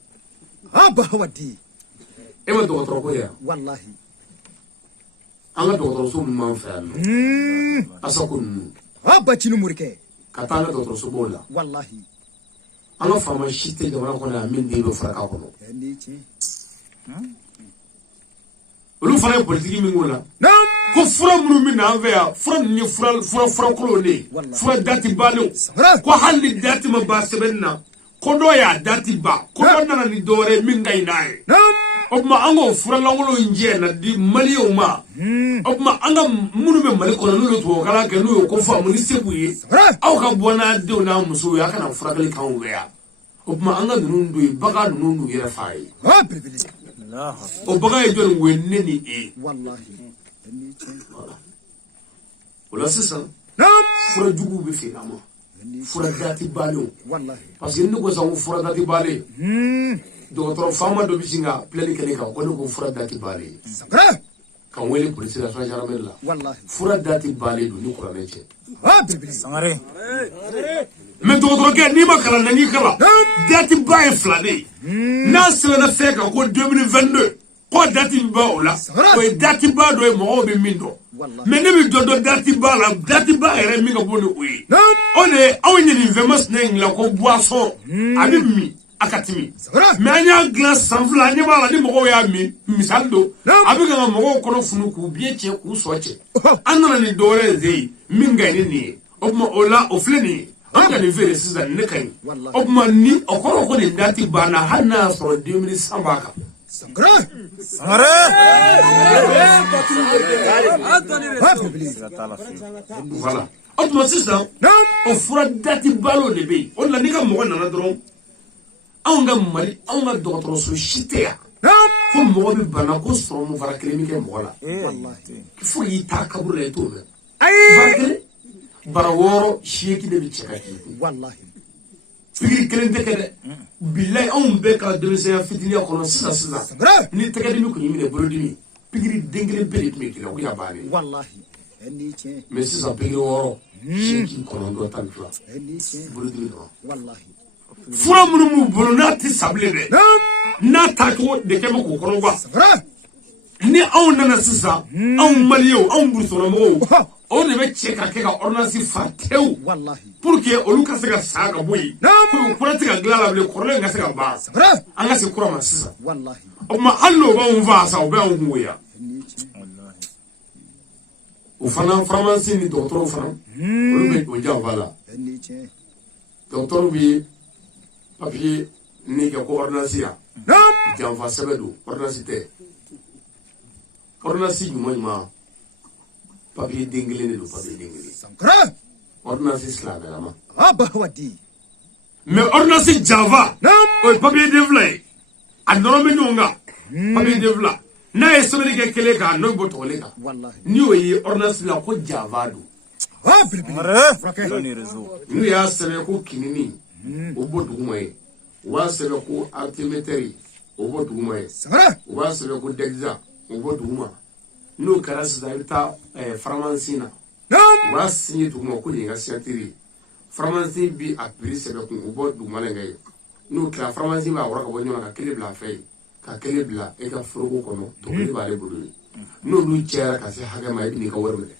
e ma dɔgɔtɔrɔ ko ye yan an ka dɔgɔtɔrɔso min b'an fɛ yan nɔ Asako ninnu ka taa an ka dɔgɔtɔrɔso b'o la an ka faama si tɛ jamana kɔnɔ yan min den bɛ furakɛ a kɔnɔ olu fana politique min gola ko fura minnu min na an fɛ yan fura ninnu ye fura kolon de ye fura dati balo ko hali ni dati ma ba sɛbɛnni na ko dɔ y'a dati ba ko dɔ nana ni dɔwɛrɛ min ka ɲi n'a ye o tuma an k'o fura lankolon in jɛ na di maliyɛnw ma o tuma an ka minnu bɛ Mali kɔnɔ n'u ye tubabukalan kɛ n'u ye ko faamu ni se b'u ye aw ka bɔ n'a denw n'a musow ye a kana furakɛli k'anw fɛ yan o tuma an ka ninnu don ye bagan ninnu n'u yɛrɛ fa ye o bagan ye jɔnni o ye ne ni e o la sisan fura juguw bɛ feere an ma fura dati balenw parce que ne ko sisan ko fura dati balen dɔgɔtɔrɔ faama dɔ bɛ sin ka pilɛli kɛ ne kan ko ne ko fura dati balen ka n wele polisi la gendarmerie la fura dati balen don ni kuranɛ cɛ mais dɔgɔtɔrɔkɛ n'i ma kalan na n'i kalan dati ba ye fila de ye n'a sɛbɛnna fɛn kan ko 2022 ko dati bɛ ba o la o ye dati ba dɔ ye mɔgɔw bɛ min dɔn mais ne bɛ dɔ dati ba la dati ba yɛrɛ min ka bɔ ni o ye o de ye anw ye nin fɛn masina in dilan ko boisson a bɛ min a ka timi mais an y'a dilan san fila an ɲɛ b'a la ni mɔgɔw y'a min misali don a bɛ ka mɔgɔw kɔnɔ funu k'u biɲɛ cɛ k'u sɔ cɛ an nana ni dɔwɛrɛ ye ze ye min ka ɲi ni nin ye o tuma o la o filɛ nin ye an ka nin feere sisan ne ka ɲi o tuma ni o kɔrɔ ko nin dati banna hali n'a y'a sɔrɔ 2000 b'a kan voilà o tuma sisan o fura dati balo de bɛ yen o la n'i ka mɔgɔ nana dɔrɔn anw ka Mali anw ka dɔgɔtɔrɔso si tɛ yan fo mɔgɔ bɛ bana ko sɔrɔmu fara kelen min kɛ mɔgɔ la fo y'i taa kaburu la i t'o mɛn bara kelen bara wɔɔrɔ seegin de bɛ cɛ ka k'i kun pikiri kelen tɛ kɛ dɛ bilayi anw bɛɛ ka denmisɛnya fitiniya kɔnɔ sisan ni tɛgɛdimi kun y'i minɛ bolodimi pikiri den kelen bɛɛ de tun bɛ k'i la o y'a bannen mais sisan pikiri wɔɔrɔ seegin kɔnɔntɔn tan ni fila bolodimi dɔrɔn fura minnu b'u bolo n'a tɛ sabilen dɛ n'a tacogo de kɛ ma k'o kɔnɔ kuwa ni anw nana sisan anw maliyɛnw anw burusɔnmɔgɔw o de bɛ cɛ ka kɛ ka ordonnance fa tewu pour que olu ka se ka sa ka bɔ yen ko kura tɛ ka dilan la bilen kɔrɔlen ka se ka ban an ka se kura ma sisan o tuma hali n'o b'anw fa sa o bɛ anw kungoya o fana faramasi ni dɔgɔtɔrɔw fana olu bɛ o janfa la dɔgɔtɔrɔw bɛ papier ni kɛ ko ordonnance ya janfa sɛbɛn don ordonnance tɛ ordonnance ɲuman papier den kelen de don papier den kelen ordonnance silamɛlama mais ordonnance janfa o ye papier den fila ye a nɔrɔ bɛ ɲɔgɔn kan papier den fila n'a ye sɛbɛnni kɛ kelen kan n'o bɔ tɔgɔlen kan n'i y'o ye ordonnance la ko janfa don n'u y'a sɛbɛn ko kinini o bɔ duguma ye u b'a sɛbɛn ko artimétère o bɔ duguma ye u b'a sɛbɛn ko dexa o bɔ duguma n'o kɛra sisan i bɛ taa pharmacie na u b'a signé duguma ko nin ka signature ye pharmacie bi a prix sɛbɛn kun o bɔ duguma la ye n'o kɛra pharmacie b'a wɔrɔ ka bɔ ɲɔgɔn na ka kelen bila a fɛ yen ka kelen bila e ka foroko kɔnɔ tɔkelen b'ale bolo ye n'olu cɛra ka se hakɛ ma i bɛ n'i ka wari minɛ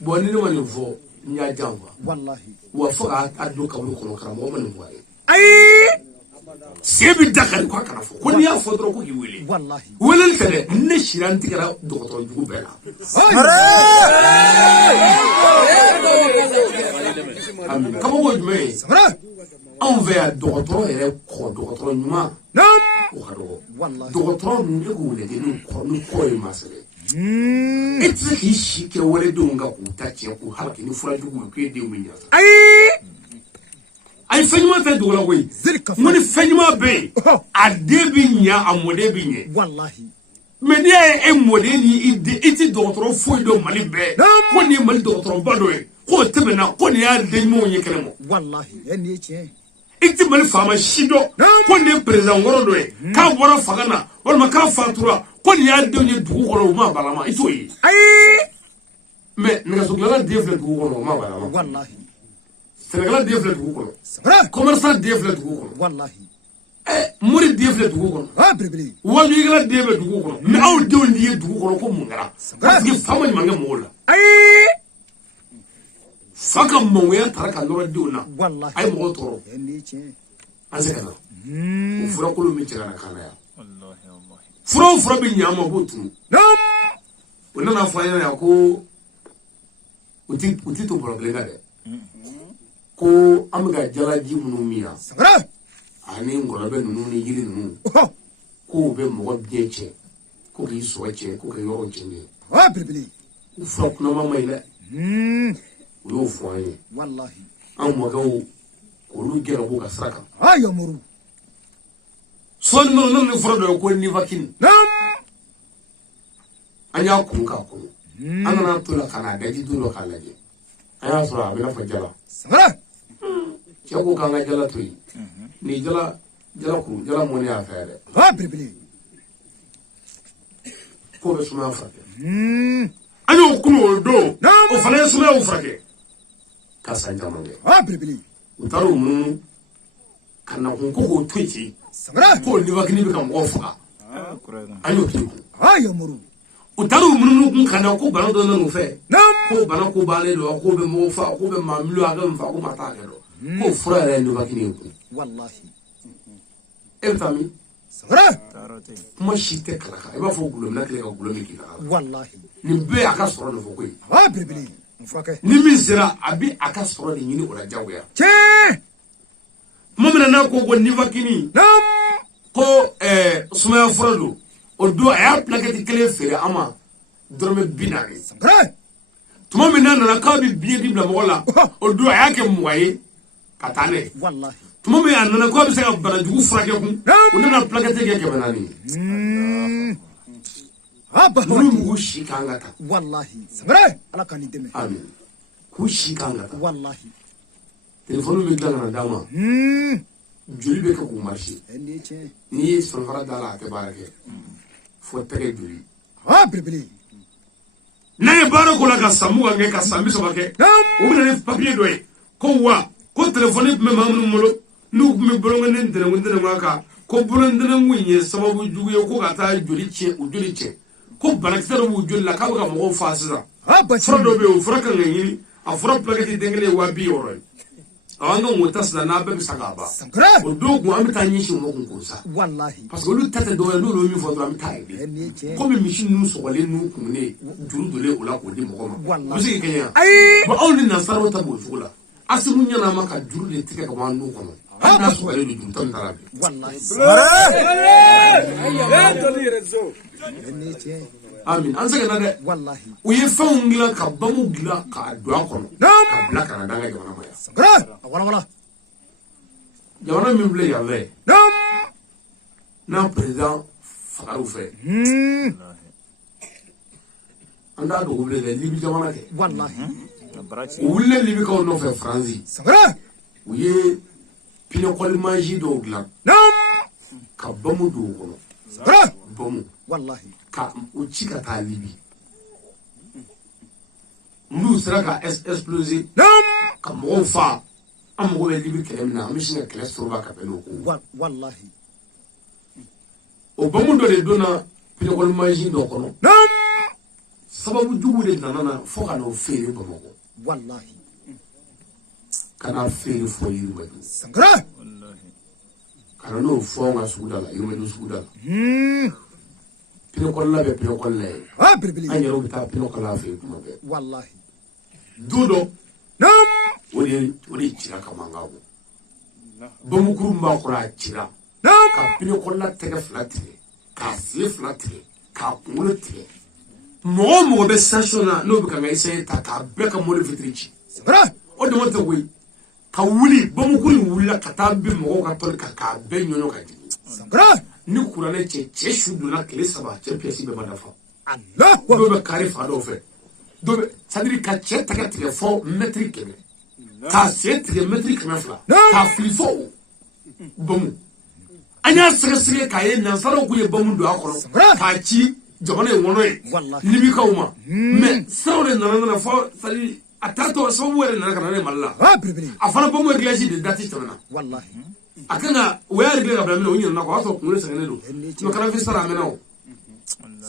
bon ni ne ma nin fɔ n y'a janfa wa fo k'a don kaburu kɔnɔ karamɔgɔ ma nin fɔ a ye se bɛ da ka di ko a kana fɔ ko n'i y'a fɔ dɔrɔn ko k'i wele weleli tɛ dɛ ne sira n tigɛra dɔgɔtɔrɔ jugu bɛɛ la kabako jumɛn ye anw fɛ yan dɔgɔtɔrɔ yɛrɛ kɔ dɔgɔtɔrɔ ɲuman o ka dɔgɔ dɔgɔtɔrɔ ninnu e k'u lajɛ ni kɔ ye masakɛ e tɛ se k'i si kɛ waledenw kan k'u ta tiɲɛ k'u halaki ni fura jugu ye k'e denw bɛ ɲa a ye fɛn ɲuman fɛn dogo la koyi mo ni fɛn ɲuman bɛ yen a den bɛ ɲa a mɔden bɛ ɲɛ mais n'i y'a ye e mɔden ni i tɛ dɔgɔtɔrɔ foyi dɔn Mali bɛɛ ko nin ye Mali dɔgɔtɔrɔba dɔ ye k'o tɛmɛna ko nin y'a den ɲumanw ye kɛnɛ ma i tɛ Mali faama si dɔn ko nin ye président wɔrɔ dɔ ye k'a bɔra fanga na walima k'a fatura ko nin y'a denw ye dugu kɔnɔ o ma balama i t'o ye mais nɛgɛsodilanla den filɛ dugu kɔnɔ o ma balama sɛnɛkɛla den filɛ dugu kɔnɔ commerçant den filɛ dugu kɔnɔ mori den filɛ dugu kɔnɔ wajukɛla den bɛ dugu kɔnɔ mais aw denw de ye dugu kɔnɔ ko mun kɛra parce que fa ma ɲuman kɛ mɔgɔw la fa ka mangoya taara ka nɔrɔ denw na a ye mɔgɔw tɔɔrɔ azekana fura kolo mi cɛla kana ya fura bi ɲama bo tunu o nana fɔ an ya ko uti to problem ka dɛ ko an bɛ ka jalaji minnu min yan ani ngɔlɔbɛ ninnu ni yiri ninnu ko bɛ mɔgɔ biɲɛ cɛ ko k'i sɔgɔ cɛ ko k'i yɔrɔ cɛ ɲɛ ko fura kunama ma ɲi dɛ u y'o fɔ an ye an mɔkɛw k'olu gɛrɛ ko ka sira kan sɔɔni ninnu ni fura dɔ ye ko nivakini an y'a kun k'a kɔnɔ an nana to la ka n'a daji don dɔ k'a lajɛ an y'a sɔrɔ a bɛ n'a fɔ jala cɛ ko k'an ka jala to yen ni jala mɔni y'a fɛ dɛ ko bɛ sumaya furakɛ an y'o kun o don o fana ye sumayaw furakɛ ka san caman kɛ u taara o munumunu ka na kun ko k'o to yen k'o nivakini bɛ ka mɔgɔw faga an y'o to yen u taara o munumunu kun ka na ko bana dɔ nana u fɛ ko bana ko b'ale dɔn ko bɛ mɔgɔw faga ko bɛ maa miliyɔn hakɛ min faga ko maa t'a kɛ dɔn ko fura yɛrɛ ye nivakini ye kun e bɛ taa min kuma si tɛ kala kan i b'a fɔ gulɔmina kile ka gulɔ min k'i la nin bɛɛ y'a ka sɔrɔ de fɔ ko ye ni min sera a bi a ka sɔrɔ de ɲini o la jagoya kuma min n'a ko nivakini ko sumaya fura don o don a y'a pilakɛti kelen feere an ma dɔrɔmɛ 40 tuma min n'a nana k'a bɛ biɲɛ di bila mɔgɔ la o don a y'a kɛ 20 ye ka taa n'a ye tuma min a nana k'a bɛ se ka banajugu furakɛ kun o nana pilakɛti kɛ 400 ninnu b'u si k'an ka taa amin k'u si k'an ka taa telefɔni bɛ dilan ka na d'a ma joli bɛ kɛ k'u marché n'i ye sanfara d'a la a tɛ baara kɛ fo tɛgɛ joli n'a ye baara ko la ka san 20 kɛ ka san 30 kɛ o bɛ na ni papier dɔ ye ko wa ko telefɔni tun bɛ maa minnu bolo n'u tun bɛ bolonkɔni ntɛnɛnkun kan ko bolonkɔni ye sababu jugu ye ko ka taa joli tiɲɛ u joli tiɲɛ ko banakisɛ dɔ b'u joli la k'a bɛ ka mɔgɔw faga sisan fura dɔ bɛ yen o fura kan ka ɲini a fura pilakɛti den kelen ye 250 ye an ka ŋo ta sisan n'a bɛɛ bɛ sa k'a ban o don kun an bɛ taa ɲɛsin o kun k'o sa parce que olu ta tɛ dɔwɛrɛ n'olu ye min fɔ dɔrɔn an bɛ taa ye komi misi ninnu sɔgɔlen n'u kumunen juru donnen o la k'o di mɔgɔ ma o bɛ se k'i kɛ yan bon anw ni nansaraw ta b'o cogo la asimu ɲɛna ma ka juru de tigɛ ka bɔ an nun kɔnɔ hali n'a sɔgɔlen don juru ta min taara bi amin an sɛgɛnna dɛ u ye fɛnw dilan ka bangu dilan k'a don a kɔnɔ ka bila ka na d'an ka jamana ma yan jamana min filɛ yan fɛ n'a président fagar'u fɛ an t'a dɔn u bɛ kɛ libi jamana kɛ u wulilen libikaw nɔfɛ faransi u ye pinɛkɔli mansi dɔw dilan ka bamu don o kɔnɔ bamu ka u ci ka taa libi n'u sera ka exploser ka mɔgɔw fa an mago bɛ libi kɛlɛ min na an bɛ sin ka kɛlɛ sɔrɔba ka bɛn n'o ko o bamu dɔ de donna pinɛkɔli mansi dɔ kɔnɔ sababu jugu de nana na fo ka n'o feere Bamakɔ ka n'a feere fɔ Yirimajɔ ka na n'o fɔ an ka suguda la Yirimajɔ suguda la pinɛkɔlila bɛ pinɛkɔlila ye an yɛrɛw bɛ taa pinɛkɔlila fɛ yen tuma bɛɛ don dɔ o de cira ka mankan bɔ bamukuru min b'a kɔrɔ a cira ka pinɛkɔlila tɛgɛ 2 tigɛ k'a sen 2 tigɛ k'a kunkolo tigɛ mɔgɔ o mɔgɔ bɛ station na n'o bɛ ka nka essayer ta k'a bɛɛ ka mobili fitiri ci o dama tɛ koyi ka wuli bamukuru in wulila ka taa bin mɔgɔw ka tɔli kan k'a bɛɛ ɲɔɲɔ ka jigin ni kuranɛ cɛ su donna tile 3 cɛ pièce bɛɛ ma dafa dɔw bɛ kari fa dɔw fɛ dɔw bɛ c'est à dire ka cɛ tɛgɛ tigɛ fɔ mètre 100 k'a sen tigɛ mètre 200 k'a fili fɔ o bamu an y'a sɛgɛsɛgɛ k'a ye nansaraw kun ye bamu don a kɔnɔ k'a ci jamana in kɔnɔ ye libikaw ma mais siraw de nana fɔ c'est à dire a taatɔ sababu yɛrɛ nana ka na ne Mali la a fana bamu ye gilaji de date tɛmɛna a kan ka o y'a réglé ka bila min na o ɲinɛna kɔ o y'a sɔrɔ kunkolo sɛgɛnnen don mais kalafi sara a mɛnna o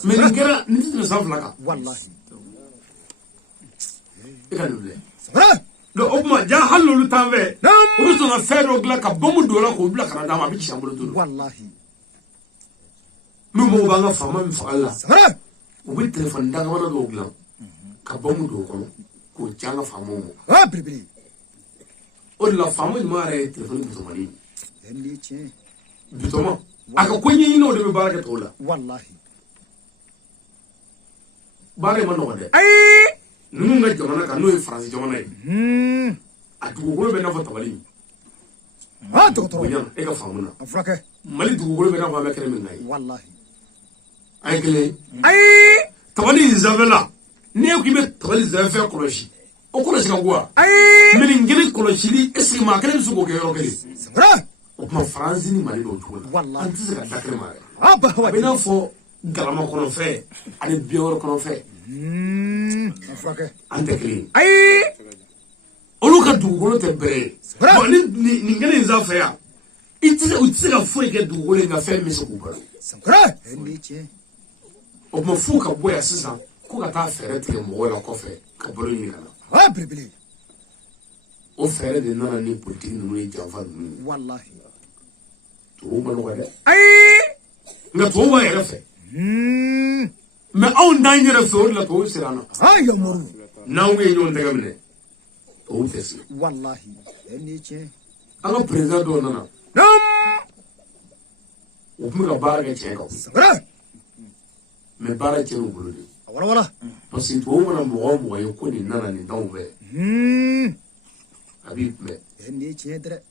mais nin kɛra nin tɛ tɛmɛ san 2 kan e ka nin filɛ do obma ja hallu tanve uruso na fero gla ka bomu do la ko bla kana dama bi chambolo do wallahi mi mo banga fama mi fa Allah sabara o bi telefon daga wana do gla ka bomu do ko janga famo mo bibili o la famo ma re telefon bi to mali endi che bitoma aka ko nyi no de be baraka to la wallahi bare man no de numu nga jamana ka no e France jamana e a dugukolo be na fa tabali docteur e ka famuna afrake mali dugukolo be na fa mekere min ngai wallahi ay kele tabali zavela ne ko be tabali zafe koloshi o koloshi ka gwa min ngiri koloshi li esi ma kele su ko ke yoro kele sabara o kuma France ni mali do tuwa wallahi anti se ka dakre ma aba wa be na fo galama kono fe ani bioro kono fe afrake ante kele olu ka dugukolo tɛ bɛrɛ bon ni ngene nza fɛ ya itse ka foyi kɛ dugukolo nga fɛn min se k'u bala sabara endi che o kuma fu ka bɔ yan sisan ko ka taa fɛɛrɛ tigɛ mɔgɔw la kɔfɛ ka balo ɲini ka na bibili o fɛɛrɛ de nana ni politiki ninnu ye janfa ninnu wallahi tubabu ma nɔgɔ dɛ nka tubabu b'a yɛrɛ fɛ mais anw t'an yɛrɛ fɛ o de la tubabu sera an na yamoru n'anw ye ɲɔgɔn tɛgɛ minɛ tubabu tɛ se wallahi endi che an ka président dɔw nana o tun bɛ ka baara kɛ tiɲɛ kan sabara mais baara tiɲɛ u bolo de wala parce que tubabu mana mɔgɔ o mɔgɔ ye ko nin nana nin t'anw fɛ a b'i kunbɛn endi che dre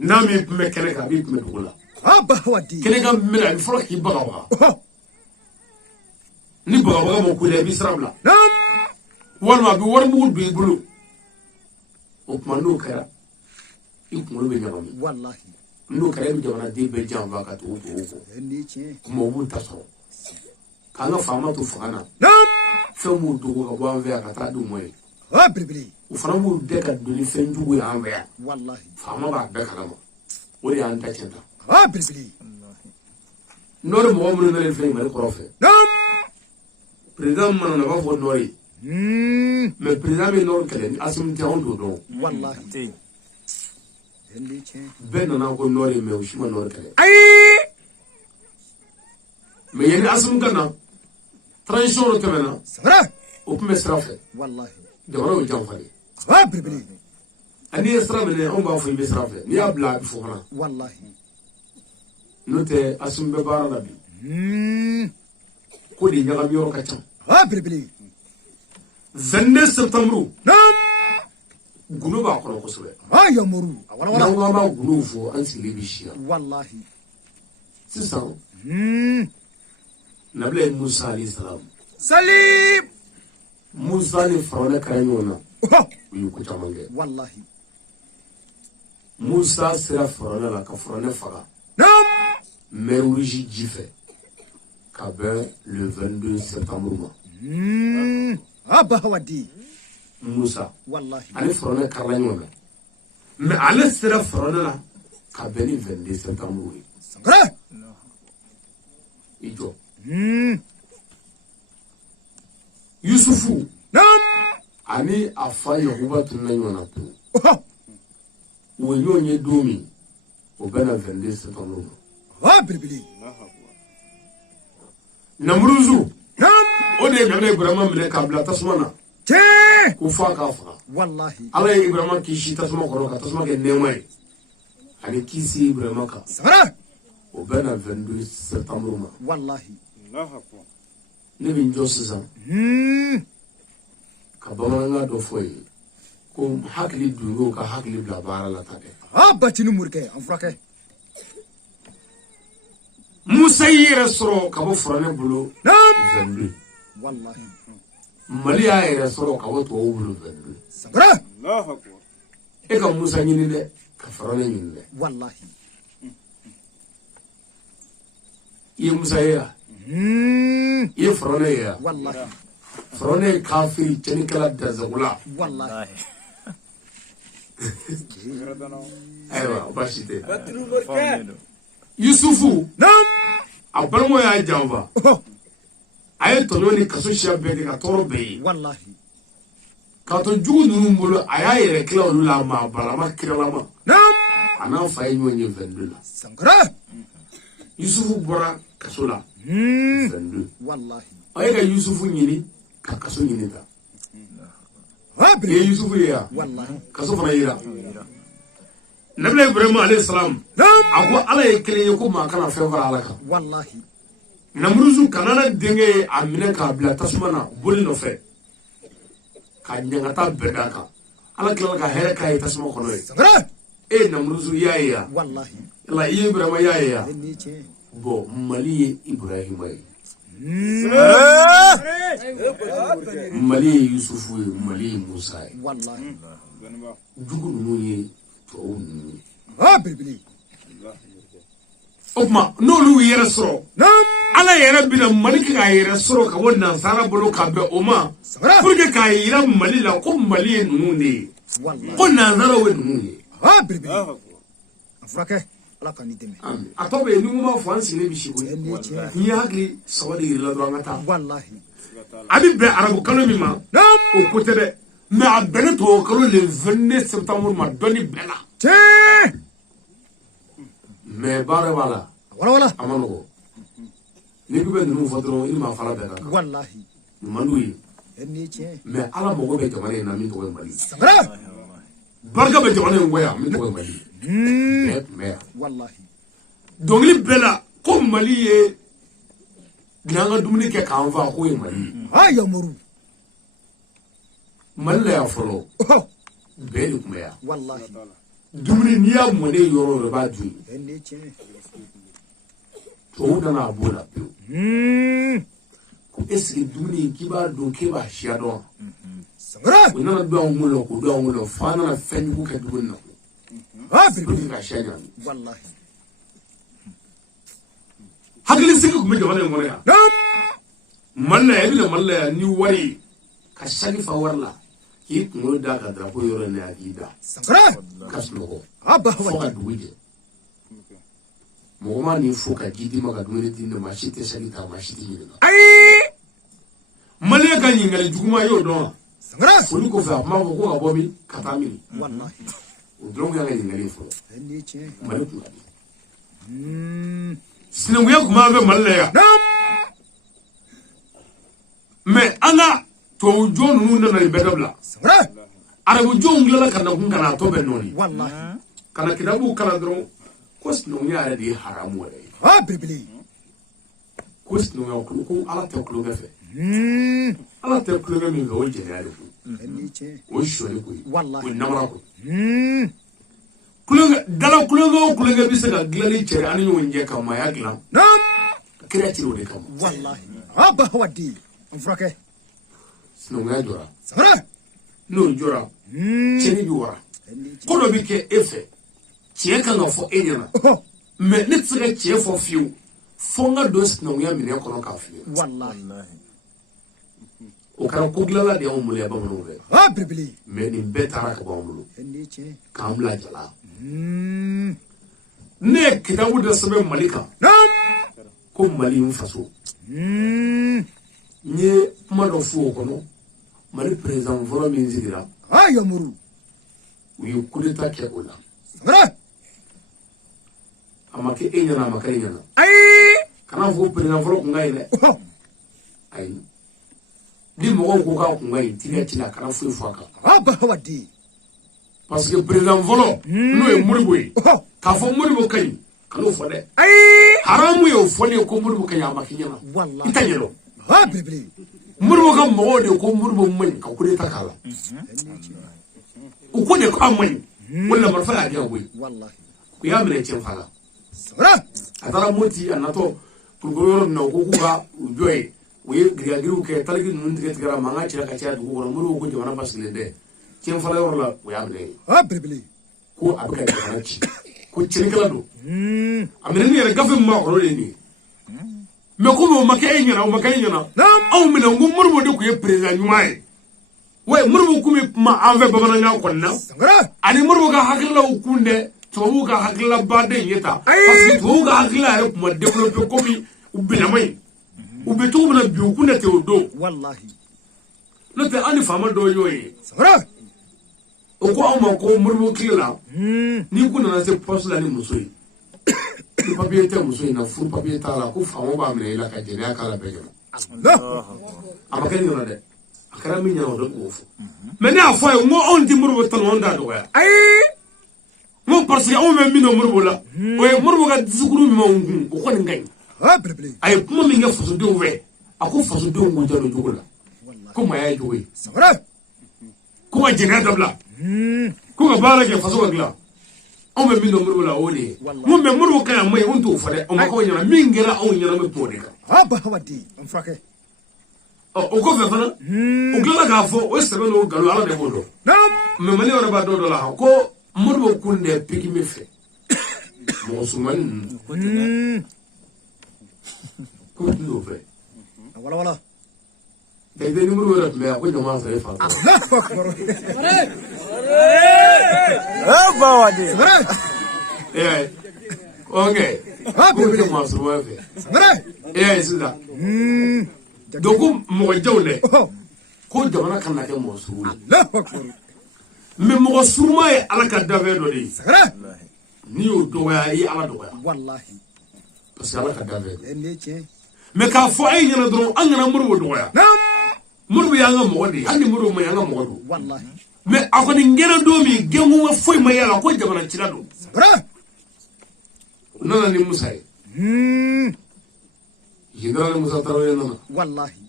n'a m'i kunbɛn kɛnɛ kan a b'i kunbɛn dugu la aba wadi kɛnɛ kan minɛ a bɛ fɔlɔ k'i bagabaga ni bagabaga ma ku la i b'i sira bila walima a bɛ warimugu don i bolo o tuma n'o kɛra i kunkolo bɛ ɲagami wallahi n'o kɛra i bɛ jamanaden bɛɛ janfa ka tugu tubabu kɔ endi che kuma o b'u ta sɔrɔ k'an ka faama to fanga na fɛn b'u dogo ka bɔ an fɛ yan ka taa di u ma ye bibili o fana b'u dɛ ka don ni fɛn jugu ye an fɛ yan wallahi faama b'a bɛɛ kalama o de y'an ta cɛn ta bibili nɔri mɔgɔ minnu nana fɛn mali kɔrɔ fɛ président mana na b'a fɔ nɔri mais président bɛ nɔri kɛlɛ ni Assimi tɛ anw t'o dɔn wallahi endi che bɛɛ nana ko nɔri mais o si ma nɔri kɛlɛ mais yanni Assimi ka na transition dɔ tɛmɛna sabara o tun bɛ sira fɛ wallahi jamana y'o janfa de bibili ani ye sira minɛ anw b'a fɔ i bɛ sira fɛ n'i y'a bila a bɛ fɔ fana wallahi n'o tɛ Assimi bɛ baara la bi ko de ɲagami yɔrɔ ka ca bibili 22 septembre gundo b'a kɔnɔ kosɛbɛ yamoru n'an ko an b'a gundow fɔ an sigilen bɛ si la wallahi sisan nabila ye Musa alayhi salam salim Musa ni Firawuna kɛra ɲɔgɔn na u ye ko caman kɛ wallahi Musa sera Firawuna la ka Firawuna faga mer Rouge ji fɛ ka bɛn le 22 septembre ma aba wadi Musa wallahi ani Firawuna kɛra ɲɔgɔn na mais ale sera Firawuna la ka bɛn ni 22 septembre ye sabara i jɔ Yusufu ani a fa Yakuba tununa ɲɔgɔn na pewu u ye ɲɔgɔn ye don min o bɛn na 22 septembre ma bibili Namuruzu o de ye Nabila Ibrahima minɛ k'a bila tasuma na ko f'a k'a faga wallahi Ala ye Ibrahima kisi tasuma kɔrɔ ka tasuma kɛ nɛɛma ye ani kisi Ibrahima kan sabara o bɛn na 22 septembre ma wallahi ne bɛ n jɔ sisan ka bamanankan dɔ fɔ ye ko hakili dunkew ka hakili bila baara la ta dɛ batini murke an furakɛ Musa y'i yɛrɛ sɔrɔ ka bɔ Firawuna bolo 22 wallahi Mali y'a yɛrɛ sɔrɔ ka bɔ tubabu bolo 22 sabara e ka Musa ɲini dɛ ka Firawuna ɲini dɛ wallahi i ye Musa ye wa i ye Firawuna ye wa wallahi Firawuna ye kafiri cɛnikɛla danzagula wallahi ayiwa baasi tɛ Yusufu a balimaw y'a janfa a ye tɔɲɔ ni kaso siya bɛɛ kɛ ka tɔɔrɔ bɛɛ ye wallahi Kato jugu nunu bolo aya yere kila olu la ma balama kiralama. Ana fa yi nyonye 22 la. Sankara. Yusufu bora kaso la. 22. Wallahi. Aye ka Yusufu nyini ka kaso nyini ta. Abri. Yusufu ya. Wallahi. Kaso fana yira. Nabi Ibrahim alayhi salam. Ako ala ye kele ye ko ma kana fe fara ala kan. Wallahi. Namruzu kanana denge amine ka bila tasmana boli no fe. Ka nyangata bedaka. Ala kila ka here ka tasma kono e. Sankara. Namruzu ya. Wallahi. La Ibrahim ya. Eniche. Bo mali Ibrahim ay. Mali Yusufu mali Musa. Wallahi. Jugu nuye to Abri. Okma no lu yere soro. Ala yere bina mali ka yere soro ka wonna sara bolo ka be oma. Pour que ka yira mali la ko mali nunu ne. Wallahi. Ko na zara we nunu ne. Abri. Afrake. Ala kani deme. Atobe ni ma fo ansi ne bishi ko. Ni hagli sawadi la do ngata. Wallahi. Abi be arabu kanu mi ma. O ko tede. Mais à Beneto, le 29 septembre, m'a donné Bella. Mais Barabala, Voilà. Amano. Les gouvernements nous voteront, il m'a fallu Bella. Wallahi. Manoui. Eniche. Mais à la Mogo Betamane, Nami to Mali. Sankara. Barga Betamane, where Mito Mali. Mais. Wallahi. Donc les Bella, comme Mali est. Nanga Dominique Kanva, où est Mali. Ayamuru. Mali ya folo. Beli kumea. Wallahi. Dumuni niya mwene yoro reba dui. Eniche. To na abola pio. Ko eski dumuni kiba do keba shiado. Sankara. Una do angulo ko do angulo fana na fenyu ka dumuni na. Abri. Ko ka shanya. Wallahi. Hakili sik ko me jawale ngone ya. Malla ya bila malla ya ni wari ka shalifa warla. Ki kumo da ka drapo yoro ne akida. Sankara. Kaslo. Abba Foka hawa. duwije. Moma ni foka jidi maka dumuni tinde mashite salita mashite ni. Ai. Mali ka nyingali juguma yo don. Sankara. Foli ko fa ma ko ka bomi katamini. Wallahi. O dron ya nyingali fo. Eniche. Mali ko. Sinanguya kuma be mallaya. Mais ana to jonu nuna na bedabla. Sankara. Arabu jongla kana kun kana to be noni. Wallahi. Kana kitabu kala dron ko sinanguya ara di haramu wala. Abri. Ko sinanguya ko ala te ko be fe. Ala te ko be mi go je ya ko. Eniche. O shori ko. Wallahi. Ko namara ko. Kulunga dala kulunga bisa ga glali chere ani wonje kama ya glam. Kreatiro de kama. Wallahi. Abba hawa di. Afrake. Sinanguya jora. Sankara. No jora. Cheni bi wara. Eniche. Ko do bi ke efe. Tie kan ga fo enyana. Mais ne tsire tie fo fiu. Fonga do sinanguya mine kono ka fiu. Wallahi. O kana ko glala de on mule ba mo be. Abri. Mais ni betara ka ba mo. Eniche. Kamla jala. Ne kitabu da sabe malika. Ko mali mfaso. Nye kuma do fu kono. Mali president volo min zigira. Ayamuru. Uyu kudeta ke ola. Sankara. Amake enyana amake enyana. Ai. Kana fu president volo kunga ile. Ai. Di mo ko ka kunga itira tila kana fu aka. Abba hawa di. Parce que président volo no e muriboy. Ka fo muribo kay. Kalo fo de. Ai. Haramu yo fo ne ko muribo kay amake nyana. Wallahi. Itanyelo. Abri. Muribo ka mo de ko muribo mun ka kudeta kala. Uko de ko amman. Wala marfa ya dia boy. Wallahi. Ku ya mene cin fala. Sankara. Atara moti anato kurgoro na ko kuga ujoy. We griagriu ke taligi nun tige tigara manga cira ka cira dugu muribo ko jamana basile de. Cin fala yor la ku ya mene. Abri. Ko abika jamana ci. Ko cin kala do. Amene ni yere gafe ma oro ni. Me ko mo makay nyana o makay nyana. Aw mene ngum muribo de ku ye president nyumaye. We murbu kumi ma anve babana nya konna. Sankara. Ani murbu ga hakilla ukunde to ga hakilla bade yeta. Parce que to ga hakilla re kuma développer comme ubina mai. Ubetu bina bi ukunde te odo. Wallahi. no te ani fama do yoyi Sabra. o ko awma ko murbo kila ni ku na se post la ni musoi ni papier te musoi na fu papier ta la ku fama ba mele la ka jeni akala be jona Allah. amakani ngona de akara mi nyawo do ko fu mais ne afo e ngo on di murbo tan wonda do ya Ai. mo parce que on me mi no murbo la o e murbo ga zukuru mi ma ngun o ko ni ngai Ah, bili. ay kuma mi nga faso do we ako faso do ngo jalo do la ko ma ya jowe Sabra. ko ma jena dabla ko ga bala ke faso gla on me mi no murbo la o ni mo me murbo ka mai on to fare o ma ko nyana mi ngera o nyana me to de ka Ah, bahawadi. Amfrake. o ko fe fana o gla ga fo o sebe no galo ala de bodo Nam. me mali ora ba do la ko murbo kunde pigi me fe mo suman ko do fe Wala wala. dai dai murbo ra me ko jama sa fa Allahu akbar. Bahawadi. Sabra. eh okay Ah, ko bili. jama sa wa fe Sabra. eh sida doku mo jawle Oh. ko jamana kan na ke mo suru Allahu akbar. me mo suruma e ala ka dawe do di Sabra. ni o do ya yi ala do ya Wallahi. parce que ala ka dawe Eniche. me ka fo ay nyana do an ngana murbo do ya Nam. murbo ya nga mo di handi murbo ma ya nga mo do Wallahi. me akoni ngena do mi gemu wa foi ma yala ko jamana cila do Sabra. nana ni musa e general musa traore nana Wallahi.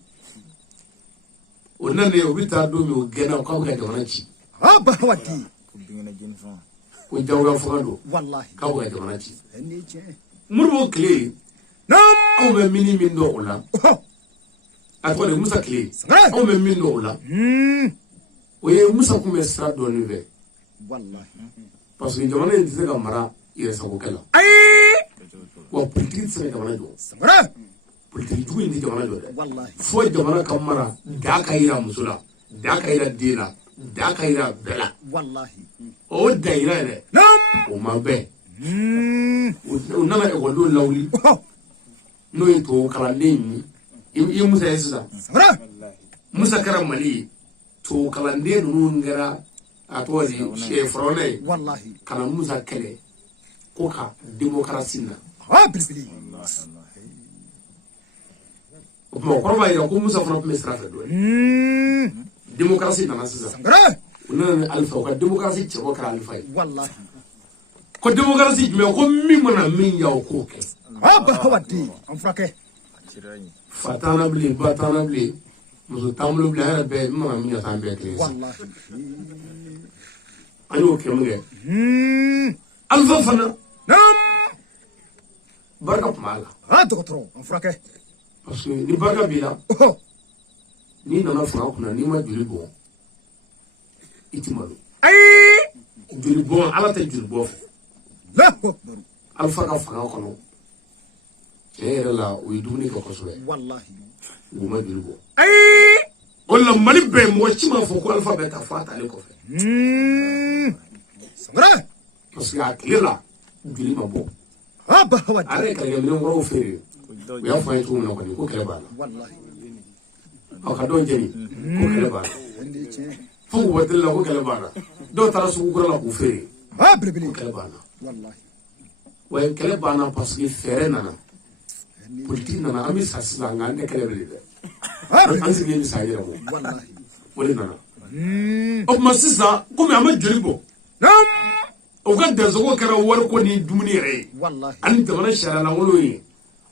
o nane o bita do mi o gena ko ka jamana ci Ah, bahawadi. o jawga fo do Wallahi. ka ko jamana ci Eniche. murbo kle Nam. o me mini min do la Oh. atwa de musa kle Sabra. o me min do la o ye musa ku me stra do ni ve Wallahi. parce que jamana ni se ka mara ire sa ko kala Ai. wa politique se ka jamana do Sabra. politique ju ni jamana do de Wallahi. fo jamana ka mara da ka ira musula da ka ira dila da ka ira bela Wallahi. o da ira de Nam. o ma be o nana e wodo lawli Oh. no e to kala ni i musa yesa Sabra. musa kara mali to kala de no ngara atwali che frone Wallahi. kana musa kele ko ka démocratie na Ah, bili. o mo ko ba ira ko musa fana ko mesra fe do démocratie na sisa Sabra. nana alfa ko démocratie che ko kara alfa Wallahi. ko démocratie me ko mi mana min ya ko ke Ah, bahawadi. Amfrake. fatana bli batana bli muso tamlo bli ara be mana min ya tan be ke Wallahi. ayo ke mge alfa fana Nam. barka mala Ah, dokotro. Amfrake. parce que ni barka bi la Oh. ni nana fanga kuna ni ma joli bon itimalo Ai. joli bon ala ta joli bon Allahu akbar. alfa ka fanga kono yere la o yiduni ko koswe Wallahi. o ma joli bon Ai. wala mali be mo chima fo ko alfa be ta fata le ko fe Sabra. parce que akila joli ma bon Ah, bahawadi. are ka ga min ngoro fere o ya fa yitu na ko ni ko kele bala Wallahi. o ka don jeni ko kele bala Eniche. fo ko wadilla ko kele bala do tara su ko la ko fere Ah, bili. ko kele bala Wallahi. wa kele bana parce que fere nana politique nana ami sasila ngande kele bele de Ah, an sigi ni sa yere mo Wallahi. wole nana o ma sisa ko me ama joli bo Nam. o ka dazo ko kara war ko ni dumuni yere Wallahi. an jamana shara la wolo yi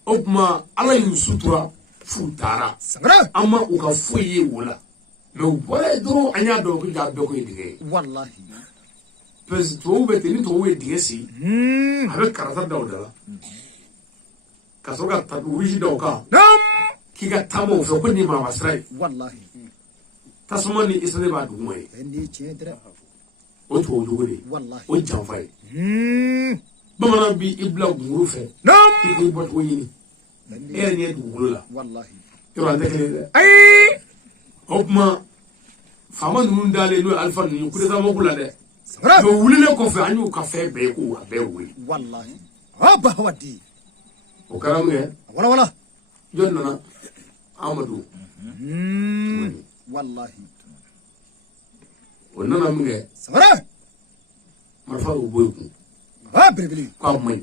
o kuma ala yu sutura fu tara Sabra. amma u ka foyi wala me wala doro anya do ko ja do ko dige Wallahi. pes to be tini to we dige si habe karata dawdala ka so ka ta wiji do ka Nam. ki ka tamo fe ko ni ma wasrai Wallahi. tasuma ni isne ba du moy Eniche. Dre. o to do ni Wallahi. o janfai bamana bi ibla guru fe Nam. ki ko bot woni ni er ni du gulu la Wallahi. yo ande kele de Ai. o kuma fama nunu dale no alfa ni ku de ta mo kula de Sabra. yo wulile ko fe anyu ka fe be ko be wuli Wallahi. Ah, bahawadi. o karam nge Wala wala. jon nana amadou wallahi wannan na mun ga sabara marfa uboy ku birbili kwa mai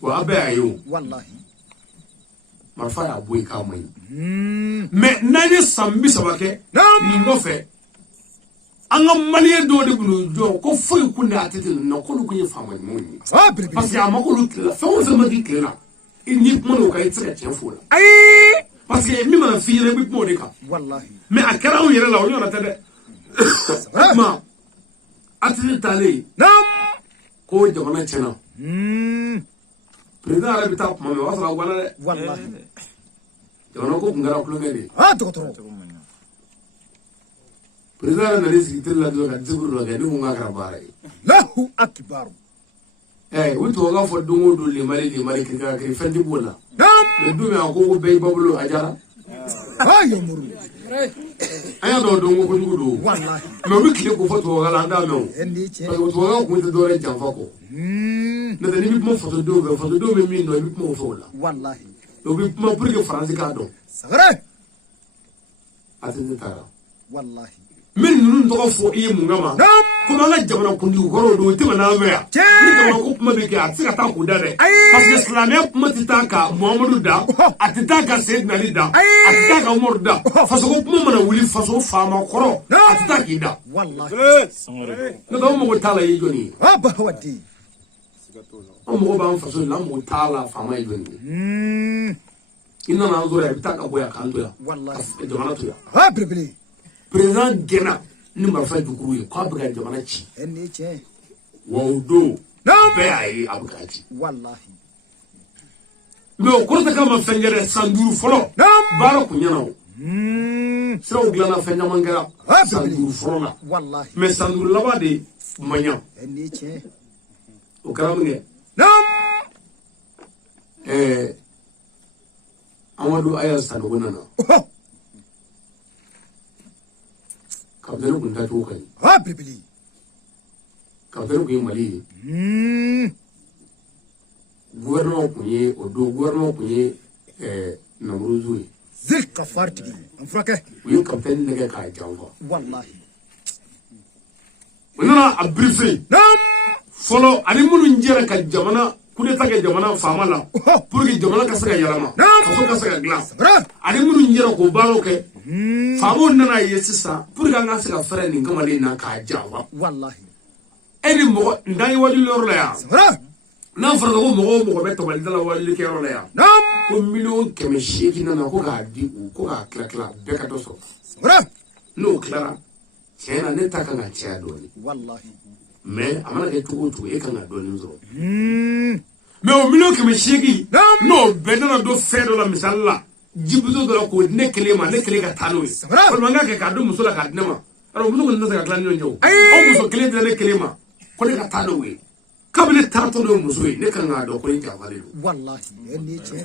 ko abe ayo wallahi marfa ya boy ka mai mais nani sambi sabake ni ngofe anga malien do de bulu jo ko foy ku na atete na ko ku ni fama mo ni birbili parce que amakulu fa on se madi klela ni mo ka itse ka fola parce que mi ma fi re bi mo de ka wallahi mais akara on yere la on yona tede ma atete tale ko jamana chena président arabe ta kuma me wasala wala de wallahi jamana ko ngara kulo ngari dokotoro président na resi tella do ka ziburu ga ni mo ngara bare lahu akbar wuto ga fo dungo do le mari ka ke fendi bola le du me ko be babulo ajara yomuru aya do dungo ko dugo wallahi me wi kile ko foto ga la nda me endi che parce que to ga ko do re jamfa ko na da ni bi mo foto do me mi no bi mo fo la wallahi do bi mo pour que france ka do sabara atende tara wallahi min nunu to fo iye mungama kuma nga jamana kundi goro do tima na ya ni jamana ko kuma be ke atika ta ku da de parce que islamia kuma titaka muhammadu da atitaka sayyidina ali da atitaka umar da faso ko kuma mana wuli faso fama koro atitaka ida wallahi no do mo tala yi joni bahwadi o mo ba faso la mo tala fama yi joni inna na zo ya bitaka boya kanto ya wallahi jamana to ya birbili président gena ni marfa dukuru ye ko abuga jamana ci endi che wawdo be ayi abuga ci wallahi me o korta kama fengere sanduru folo baro kunyana o sira o glana fenya mangara sanduru folo la wallahi me sanduru laba de manya endi che o karamne Amadou aya sanu nana kabdere kun ta to kai birbili kabdere kun mali gouvernement kun ye o do gouvernement kun ye Namruzu zil kafarti an frake o ye capitaine nege ka janfa wallahi nana a briefé folo ani munu njere ka jamana kudeta ke jamana fama la pour que jamana ka se ka yalama ka se ka glan ani munu njere ko baro ke famo nana ye sisa pour que nga se ka fere ni ngamale na ka janfa wallahi edi mo ndani wali lor la ya na fara ko mo be to wali dala wali ke ro la ya ko million keme sheki nana ko ga di ko ga kla be ka to so no klara chena ne ta kan cha do ni wallahi mais amana ke tugo e kan do ni zo mais o million keme sheki no be na do fe do la misalla jibuzo do ko ne kele ka tano ko manga ke ka do musula ka dinama aro muso ko ndasa ka klan nyo o muso kele de ne kelema ko ne ka tano we kabile tarto do muso ne kan do ko ni jafale do wallahi endi che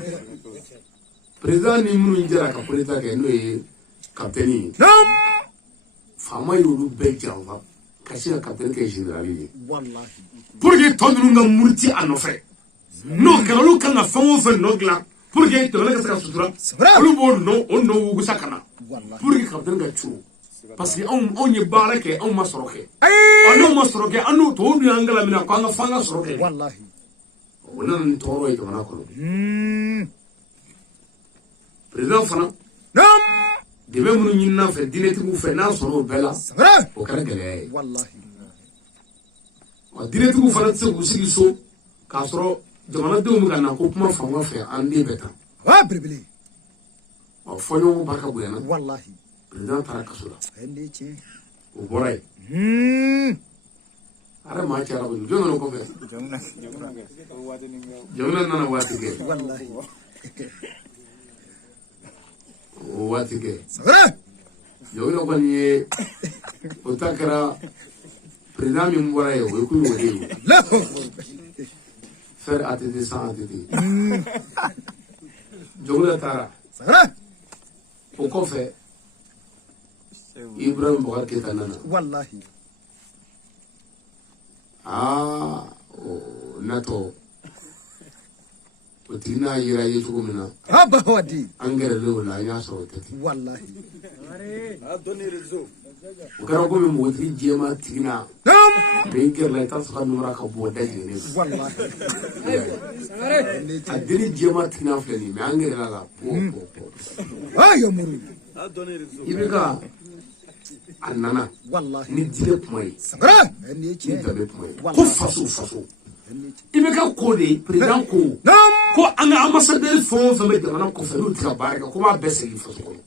président ni munu njera ka polita ke no e capitaine fama yolu be janfa kasi ka capitaine ke général wallahi pour que tondru nga murti anofe no keralu kan na fango fe no gla pour que to la ka sutura lu bo no on no wugu sakana pour que capitaine ga chu parce que on ye barake on ma soroke on ma soroke anu to du angala mina ko anga fanga soroke wallahi onan toro e jamana ko président fana debe munu nyinna fe dinetigu fe na soro bela o kala gele wallahi o dinetigu fana tse ku sigi so ka soro jamana de mu kana ko kuma fanga fe ande beta birbili o fonyo barka buyana wallahi président tara kasula endi che o boray ara ma ci arabu jono ko fe jamana nana wati ge wallahi o wati ge jono ko ni o takara président mi boray o ko ni wodi faire atteindre sans atteindre jono tara o ko fe Ibrahim Bokar Keita nana wallahi nato o tina yira ye cogo min na bahwadi an gɛrɛ le o la an y'a sɔrɔ o tɛ ten wallahi o kɛra komi mɔgɔtigi jɛma tigina bɛ gɛrɛla i t'a sɔrɔ numara ka bɔ da jiginnen a deni jɛma tigina filɛ nin mɛ an gɛrɛla la i bɛ ka a nana ni diinɛ kuma ye ni danbe kuma ye ko faso i bɛ ka ko de président ko an ka ambassadeur fɛn o fɛn bɛ jamana kɔfɛ n'u tɛ ka baara kɛ ko b'a bɛɛ segin faso kɔnɔ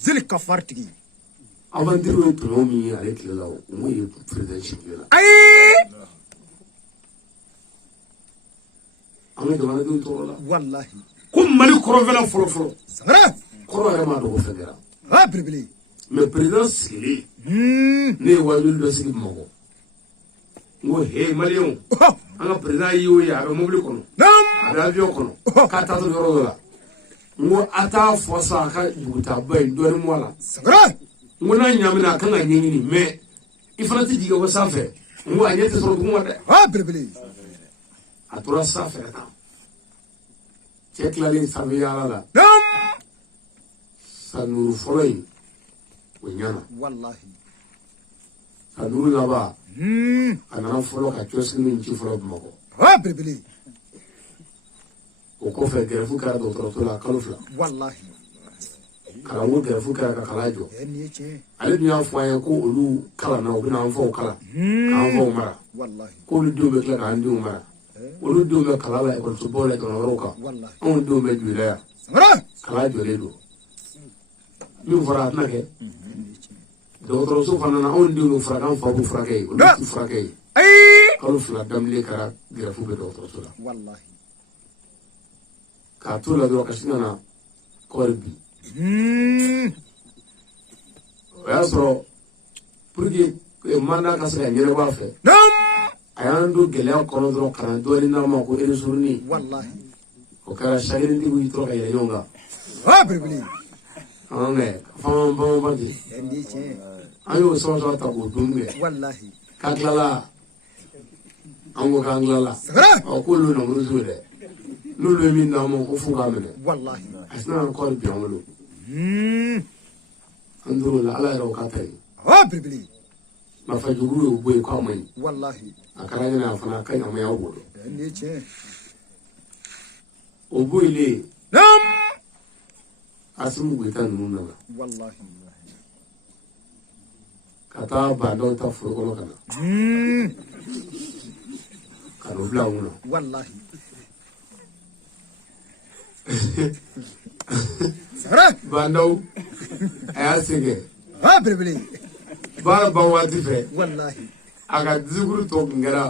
zili ka faritigi aventure ye tɔɲɔ min ye ale tile la o m'o ye présidentship la an ka jamanadenw tɔɔrɔ la wallahi ko mali kɔrɔnfɛla fɔlɔfɔlɔ kɔrɔ yɛrɛ m'a dɔn ko fɛn kɛra belebele mais président sigilen ne ye wajulu dɔ sigi bamakɔ n ko he maliyɛnw an ka président ye o ye a bɛ mobili kɔnɔ a bɛ avion kɔnɔ k'a taa yɔrɔ dɔ la n ko a t'a fɔ sa a ka dugutaaba in dɔɔnin bɔ a la n ko n'a ɲaamina a kan ka ɲɛɲini mais i fana tɛ jigin o sanfɛ n ko a ɲɛ tɛ sɔrɔ duguma dɛ belebele a tora sanfɛ ka taa cɛ tilalen sanfɛ yaala la sanuru fɔlɔ in o ɲana wallahi sanuru laban a nana fɔlɔ ka kiosque min ci fɔlɔ bamakɔ belebele o kɔfɛ gɛrɛfu kɛra dɔgɔtɔrɔso la kalo 2 wallahi kalanko gɛrɛfu kɛra ka kalan jɔ ale dun y'a fɔ an ye ko olu kalanna u bɛna an faw kalan k'an faw mara ko olu denw bɛ tila k'an denw mara olu denw bɛ kalan la ekɔlisobaw la jamana wɛrɛw kan anw denw bɛ joli la yan kalan jɔlen don min fɔra a tɛna kɛ dɔgɔtɔrɔso fana na anw denw bɛ furakɛ an faw bɛ furakɛ yen olu tɛ furakɛ yen kalo 2 daminɛ kɛra gɛrɛfu bɛ dɔgɔtɔrɔso la k'a to la dɔrɔn ka sin ka na kɔɔri bi o y'a sɔrɔ pour que mandat ka se ka ɲɛnabɔ a fɛ a y'an don gɛlɛya kɔnɔ dɔrɔn ka na dɔɔnin n'a ma ko éresuruni o kɛra chagrintigiw y'i tɔrɔ ka yɛlɛ ɲɔgɔn kan an mɛ fama bamaba ten an y'o sɔgɔsɔgɔ ta k'o dun kɛ k'a tilala an ko k'an tilala k'olu namurusu dɛ n'olu ye min d'an ma ko fo k'a minɛ a sina ka kɔɔri bi an bolo an tor'o la ala yɛrɛ o k'a ta ye nafa jugu y'o bɔ yen k'a ma ɲi a kɛra ɲɛna a fana a ka ɲi a ma ɲi aw bolo o boyilen Asimu Goyita ninnu nana ka taa bandaw ta foro kɔnɔ ka na ka n'o bila anw na bandaw a y'a sen kɛ baara ban waati fɛ a ka disikuru tɔ kun kɛra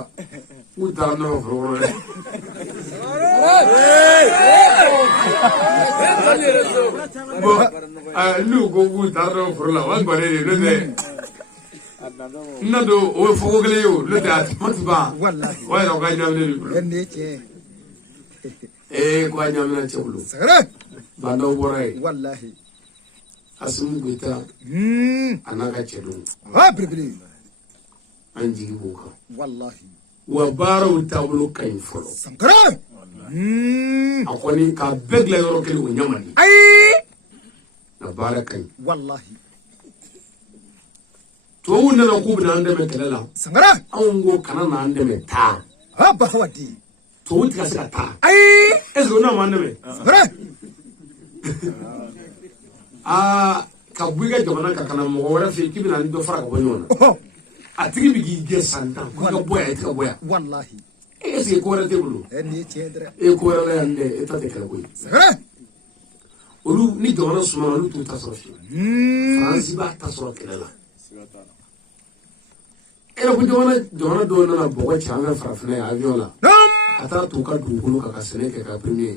k'u taara n'o foro kɔnɔ dɛ n'u ko k'u taara n'o foro la wa gbalen de n'o tɛ n na don o ye fɔko kelen ye o n'o tɛ a tuma ti ban o yɛrɛ o ka ɲaminen de bolo ko a ɲamina cɛ bolo bandaw bɔra yen Asimu Goyita a n'a ka cɛ don an jigi b'o kan wa baaraw taabolo ka ɲi fɔlɔ a kɔni k'a bɛɛ dilan yɔrɔ kelen o ɲama de na baara ka ɲi tubabuw nana k'u bɛna an dɛmɛ kɛlɛ la anw ko kana n'an dɛmɛ taa tubabuw tɛ ka se ka taa est-ce que o n'a m'an dɛmɛ ka bɔ i ka jamana kan ka na mɔgɔ wɛrɛ fɛ yen k'i bɛna ni dɔ fara ka bɔ ɲɔgɔn na a tigi bɛ k'i gɛn san 10 ko i ka bɔ yan i tɛ ka bɔ yan est-ce que ko wɛrɛ t'e bolo e ko wɛrɛ la yan dɛ e ta tɛ kɛlɛ ko ye olu ni jamana sumana olu t'u ta sɔrɔ fiyewu faransi b'a ta sɔrɔ kɛlɛ la e ko jamana dɔw nana bɔgɔ cɛ an fɛ farafinna ye avion la a taara t'u ka dugukolo kan ka sɛnɛ kɛ ka premier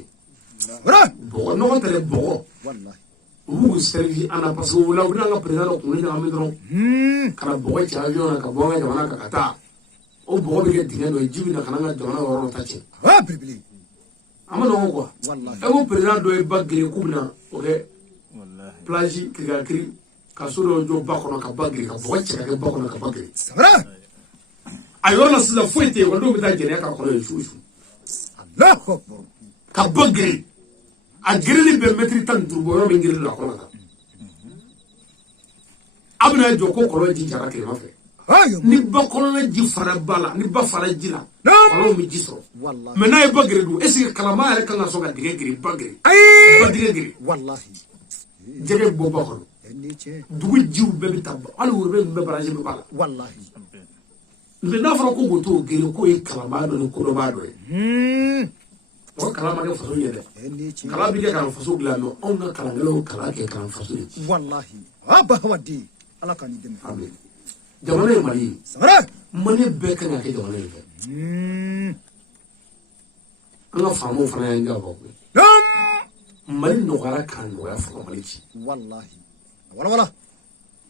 bɔgɔ nɔgɔ tɛ dɛ bɔgɔ u b'u servi an na parce que o la u bɛna an ka président dɔ kunkolo ɲagami dɔrɔn ka na bɔgɔ cɛ avion na ka bɔ an ka jamana kan ka taa o bɔgɔ bɛ kɛ dingɛ dɔ ye ji bɛ na ka na an ka jamana yɔrɔ dɔ ta cɛ a ma nɔgɔn quoi e ko président dɔ ye ba gere k'u bɛna o kɛ plage kirikiri ka so dɔ jɔ ba kɔnɔ ka ba gere ka bɔgɔ cɛ ka kɛ ba kɔnɔ ka ba gere a yɔrɔ la sisan foyi tɛ yen wa dɔw bɛ taa jɛnɛya k'a kɔnɔ yen su ka ba gere a gereli bɛ mɛtiri 15 bɔ yɔrɔ min gereli la a kɔnɔ kan abna jo ko ko ji jara ke ma fe ni ba ko na ji fara bala ni ba fara ji la ko mi ji so wallahi me na e bagre du esi kalama re kan so ga dige giri bagre ba dige giri wallahi jege bo ba ko dugu jiw be bi tabba ala wurbe be baraje be bala wallahi le na fara ko go to giri ko e kalama do ko do ba do o kalama ke faso yede kala bi ke kan faso gla no on ga kala ngelo kala ke kan faso wallahi aba wadi ala kan dem amen jamana mali sara mali be kan ke jamana be ala famo fana ya ngaba ko mali no gara kan no ya fama mali ci wallahi wala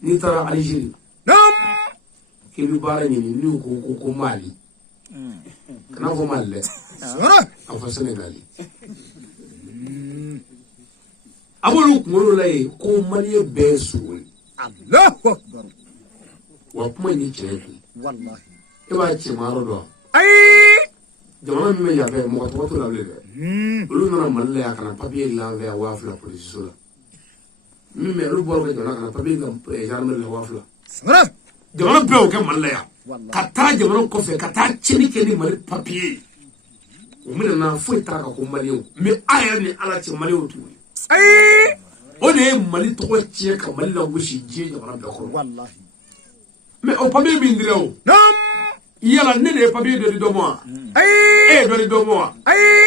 ni tara Algerie ke bi bara ni ko mali kana ko mali sara afa Senegal abulu kumuro lay ko mali be suul Allahu akbar wa kuma ni chere wallahi e ba ci maro do ay jamana mi ya be mo to la le lu na mali ya kana papier la ve wa fla police sola mi me lu bor ko na kana papier gam gendarme la wa fla sara jamana be o ke mali ya ka ta jamana ko fe ka ta chini ke ni mali papier o mi na fo ta ka ko mali o mi aya ni ala ci mali o tu ay o ne mali to ko ci ka mali la wushi je jamana be ko wallahi mais o papier bi ndire o yala ne ne papier de do mo ay do do mo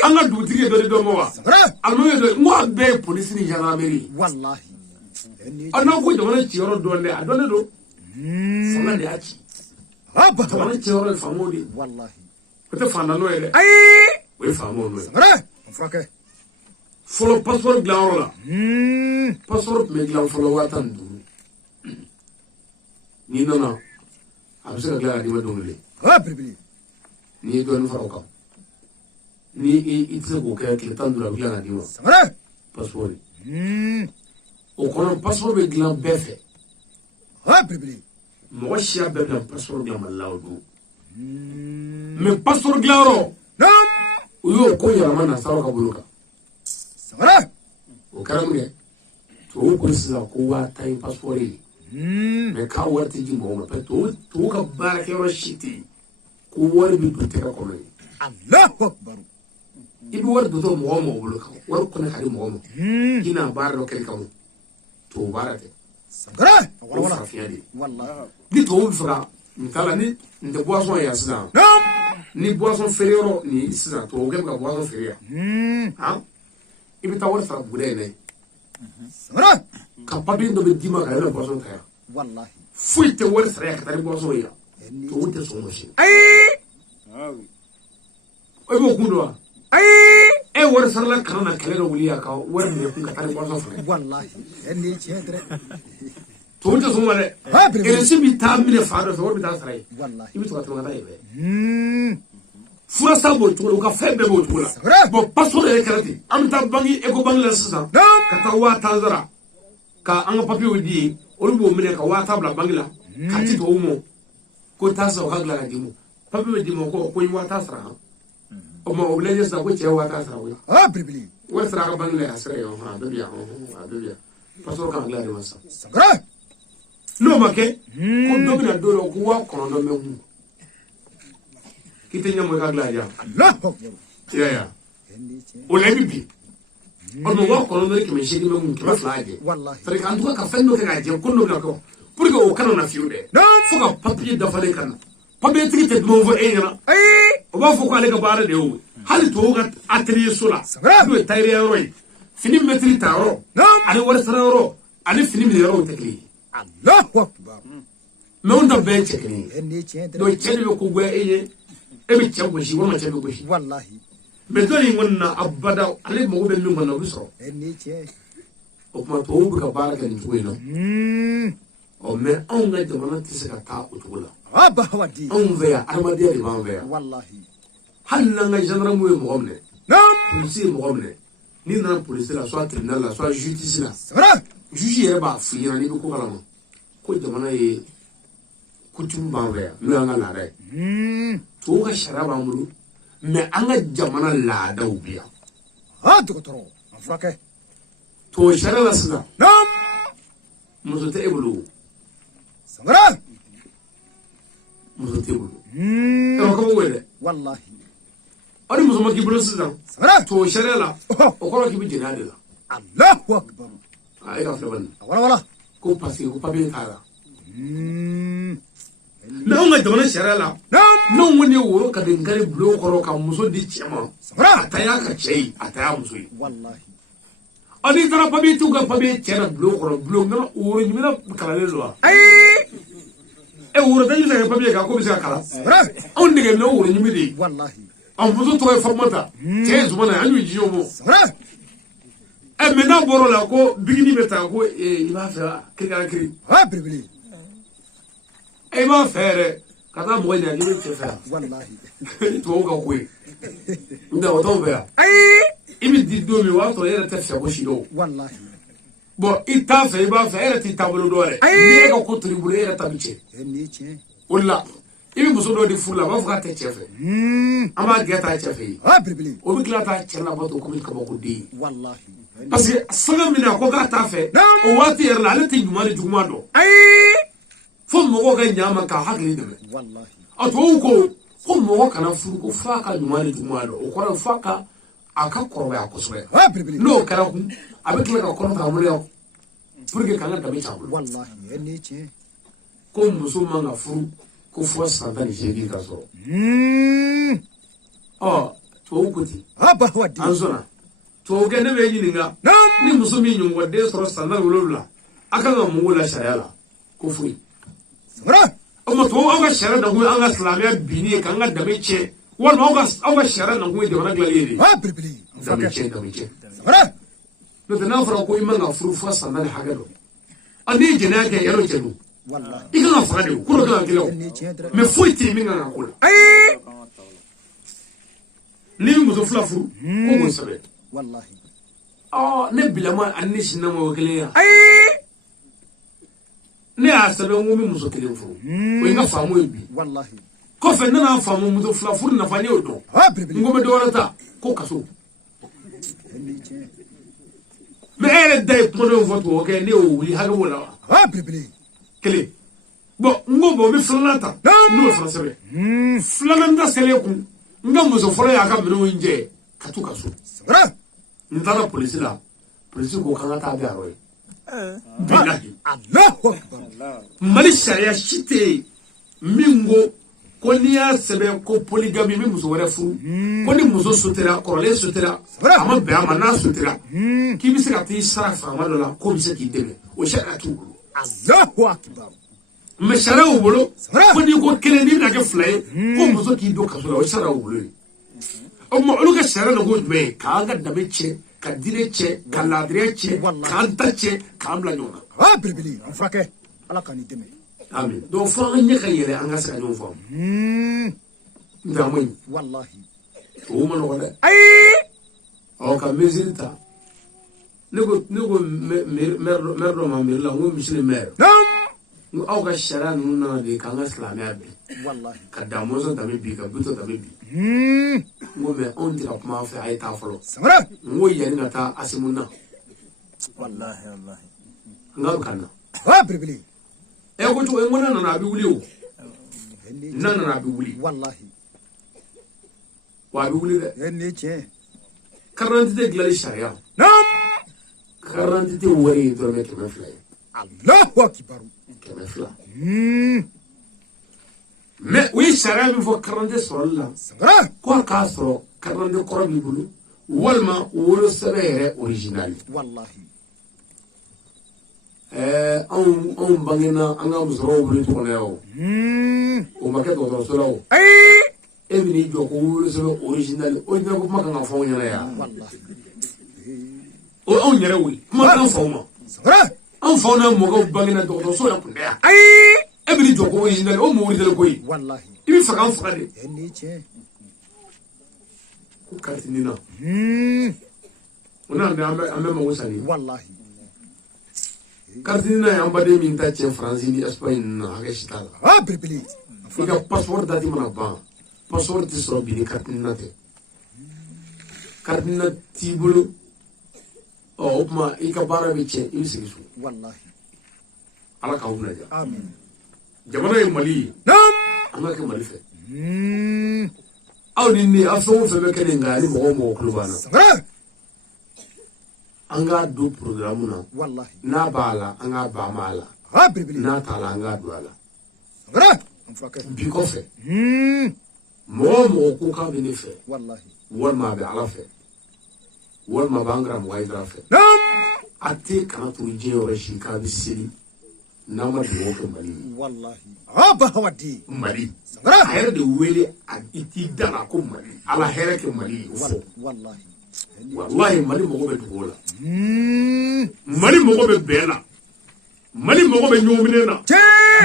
anga dutigi do do mo sara almo do mo be police ni gendarmerie wallahi ana ko jamana ci yoro do le adone do sama de aci aba jamana ci yoro famodi wallahi ko te fanda no ele ay we famo no sara frake folo passeport glaro la passeport me glaro folo watan du ni nana abisa glaro di ma dongule bibili ni do no faro kam ni itse ko ka ke tan dura glaro di ma sara passeport o kono passeport be glaro befe bibili mo shia be na passeport glaro malaw du me passeport glaro uyo ko yara mana saro ka buluka sara o karamge to ko sila ko wa tay passeport yi me ka warti jimbo ma pe to ka barake ro shiti ko wari bi dutte ka ko me Allahu akbar ibi war do to mo buluka war ko na kadi mo kina bar do kel kam to barate sara wala fiadi wallahi ni to fura mtala ni nde boisson ya sida ni boisson ferrero ni sida to gem ka boisson ferrero ha ibi ta war fura bude ne sara ka papi do be dima ka na boisson ta wallahi fuite war sara ka tari boisson ya to wote so mo shi ay o bo kundo e war sara la kana kale no wuliya ka war me ku ka tari boisson fura wallahi ni chedre to wote so mo le e se bi ta mi le fa do so bi ta sara wallahi ibi to ka to ngata ibe fura sabo to ka febe bo to la bo passeport e karati am ta bangi e ko bangi la sisa ka ta wa tanzara ka an papier wodi o bo mine ka wa tabla bangi la ka ti to mo ko ta so ka gla di mo papier wodi mo ko wa ta sara o mo obleje sa ko che wa ta sara wi bibili wa sara ka bangi la asra yo ha be biya be biya passeport ka gla di masa sara no make ko domina do ko wa ko no me hu kite nyamo ka gla ja Allahu akbar ya o le bibi o no wa ko no ke me shegi me mun ke ma flaje wallahi tare kan duka ka fenno ka je ko no ko pour que o kana na fiude fo ka papier da fale kan papier tiki te mo vo e ngana o ba fo ko ale ka bare de o hali to ga atelier sola do tayre roi fini metri taro ale wala sararo ale fini mi ro tekli Allahu akbar me on da ben tekli ni chedre do chede ko gwe e bi chago shi wona chede ko shi wallahi me to ni wonna abada ale mo be mi ngona biso ni che o kuma to bu ka baraka ni tuwe no o me on ga jamana tise ka ta o tula aba wadi on veya armadiya di ban veya wallahi halla nga gendarme mo gomne police mo gomne ni na police la soit tribunal la soit justice la sara juge yere ba fi na ni ko kala mo ko jamana ye kutum ban veya mi nga la dai to ga sharaba mulu me anga jamana la da ubiya dokotoro afrake to sharala sida muso te ebulu Samara. Muso tɛ bolo. Ɛ ko wele. Wallahi. Ani muso ma k'i bolo sisan. Samara. To sariya la. O kɔrɔ k'i bɛ jɛnɛya de la. Allahu akbar. E ka filɛ bani. Wala. Ko parce que ko papier t'a la. Mais anw ka jamana sariya la. N'anw kɔni ye woro ka den gari bulon kɔrɔ ka muso di cɛ ma. A ta y'a ka cɛ ye, a ta y'a muso ye. Wallahi. Ani taara papier t'u ka papier cɛ na bulon kɔrɔ bulon ŋana woro ɲimina kalanlen don wa? Woro tɛ ɲini ka kɛ papier kan ko bɛ se ka kalan. Anw nɛgɛ minɛ woro ɲimi de ye. Wallahi. An muso tɔgɔ ye Fatumata. Cɛ ye Zumana ye, an y'u jiyo bɔ. Mais n'a bɔr'o la ko bikini bɛ ta ko i b'a fɛ kirikiri. Belebele. I b'a fɛ yɛrɛ ka taa mɔgɔ ɲininka k'i bɛ cɛ fɛ yan. Wallahi. Tubabu ka ko ye. Nka o t'anw fɛ yan. I bɛ di don min o b'a sɔrɔ e yɛrɛ tɛ fɛ ko si dɔw. Wallahi. Bon i t'a fɛ i b'a fɛ e yɛrɛ t'i taabolo dɔn yɛrɛ. N'i yɛrɛ ka ko turu i bolo e yɛrɛ ta bɛ cɛn. O de la i bɛ muso dɔw di furu la a b'a fɔ k'a tɛ cɛ fɛ. An b'a gɛn taa cɛ fɛ yen. Belebele. O bɛ tila taa cɛ labatɔ komi kabako den. Wallahi. Parce que sanga min na ko k'a t'a fɛ o waati yɛrɛ la ale tɛ ɲuman ni juguman dɔn. Fo mɔgɔw ka ɲa ma k'a hakili dɛmɛ. Wallahi. A tubabu ko mɔgɔ kana furu ko f'a ka ɲuman ni juguman dɔn o kɔrɔ f'a ka a ka kɔrɔbaya kosɛbɛ. N'o kɛra kun a bɛ tila ka kɔnɔ ta maloya pour que k'an ka danbe can bolo. Wallahi. Ko muso man ka furu ko fɔ san 18 ka sɔrɔ. Tubabu ko ten. An sɔnna. Tubabukɛ ne bɛ ɲininka ni muso min ɲɔgɔn den sɔrɔ san 17 a kan ka mun k'o la sariya la ko foyi. O ma tubabu aw ka sariya nakun ye an ka silamɛya binni ye k'an ka danbe tiɲɛ walima aw ka sariya nakun ye jamana dilanli ye de. Danbe tiɲɛ. N'o tɛ n'a fɔra ko i man ka furu fɔ san 10 hakɛ dɔ n'i ye jɛnɛya kɛ yɛrɛ cɛ don i kan ka faga de ko dɔ kan ka kɛ o mais foyi tɛ yen min kan ka k'o la. N'i bɛ muso fila furu ko k'o sɛbɛn. Ne bilama ani ne sinama o kelen ya. Ne y'a sɛbɛn n ko n bɛ muso kelen furu o ye n ka faamu ye bi. Kɔfɛ ne n'a faamu muso fila furu nafa n y'o dɔn n ko n bɛ dɔ wɛrɛ ta ko kaso. Mais e yɛrɛ da ye kuma dɔw fɔ tubabukɛ ne y'o wuli hakɛ b'o la wa. Kelen bon n ko bon n bɛ filanan ta n'o fana sɛbɛn filanan ta sɛbɛn kun n ka muso fɔlɔ y'a ka minɛnw jɛ ka to kaso. N taara polisi la polisi ko k'an ka taa bɛn a yɔrɔ ye. Mali sariya si tɛ yen min ko n'i y'a sɛbɛn ko polygamy n bɛ muso wɛrɛ furu ko ni muso sotera kɔrɔlen sotera a ma bɛn a ma n'a sotera k'i bɛ se ka t'i sara faama dɔ la k'o bɛ se k'i dɛmɛ o sariya t'u bolo. Mais sariya y'u bolo ko n'i ko kelen n'i bɛna kɛ fila ye ko muso k'i don kaso la o sariya y'u bolo ye. O tuma olu ka sariya na ko jumɛn ye k'an ka danbe cɛ ka diinɛ cɛ ka laadiriya cɛ k'an ta cɛ k'an bila ɲɔgɔn na. Ala ka n'i dɛmɛ. Amin. Donc fo an ka ɲɛ ka yɛlɛ an ka se ka ɲɔgɔn faamu. N tɛ a ma ɲi. O ma nɔgɔn dɛ. Ka mesure ta ne ko maire dɔ ma mairie la n ko monsieur le maire n ko aw ka sariya ninnu nana de k'an ka silamɛya bi ka dan mɔnsɔn danbe bi ka bitɔn danbe bi n ko mais anw tɛ ka kuma an fɛ a ye taa fɔlɔ n ko yanni ka taa Asimu na n k'a bɛ ka na ko cogo n ko n'a nana a bɛ wuli o n'a nana a bɛ wuli wa a bɛ wuli dɛ. Carte d'identité dilanli sariya carte d'identité wari ye dɔrɔmɛ 200 ye. Allahu akbar. 200. Mais o ye sariya min fɔ carte d'identité sɔrɔli la ko a k'a sɔrɔ carte d'identité kɔrɔ b'i bolo walima wolosɛbɛn yɛrɛ original. Anw bangena an ka musokɔrɔbaw bolo tɔgɔ la o o ma kɛ dɔgɔtɔrɔso la o. E bɛ n'i jɔ ko wolosɛbɛn original ko kuma kan ka fɔ anw ɲɛna yan o anw yɛrɛ wo kuma kan fɔ anw ma anw faw n'a mɔgɔw bangena dɔgɔtɔrɔso yɛrɛ tun tɛ yan e bɛ n'i jɔ ko original o mɔ original ko ye i bɛ fɛ k'an faga de ko kariti nin na o n'an bɛ mago sa de kariti nin na y'an baden min ta cɛ Faransi ni Espagne na hakɛ si t'a la i ka passeport dati mana ban passeport tɛ sɔrɔ bi ni carte d'identité tɛ carte d'identité t'i bolo o tuma i ka baara bɛ cɛn i bɛ segin so Ala k'aw lajɛ jamana ye Mali an ka kɛ Mali fɛ aw ni a fɛn o fɛn bɛ kɛ nin nka ni mɔgɔ kulo banna an ka do programme na n'a b'a la an ka ba ma la n'a t'a la an ka do a la bi kɔfɛ mɔgɔ ko k'a bɛ ne fɛ walima a bɛ Ala fɛ walima a b'an karamɔgɔ Hayidara fɛ a tɛ kana turu diɲɛ yɔrɔ si k'a bɛ seli n'a ma dugawu kɛ Mali Mali a yɛrɛ de wele i t'i da la ko Mali Ala hɛrɛ kɛ Mali ye o fɔ wallahi Mali mɔgɔ bɛ dugawu la Mali mɔgɔ bɛ bɛn la Mali mɔgɔ bɛ ɲɔgɔn minɛ na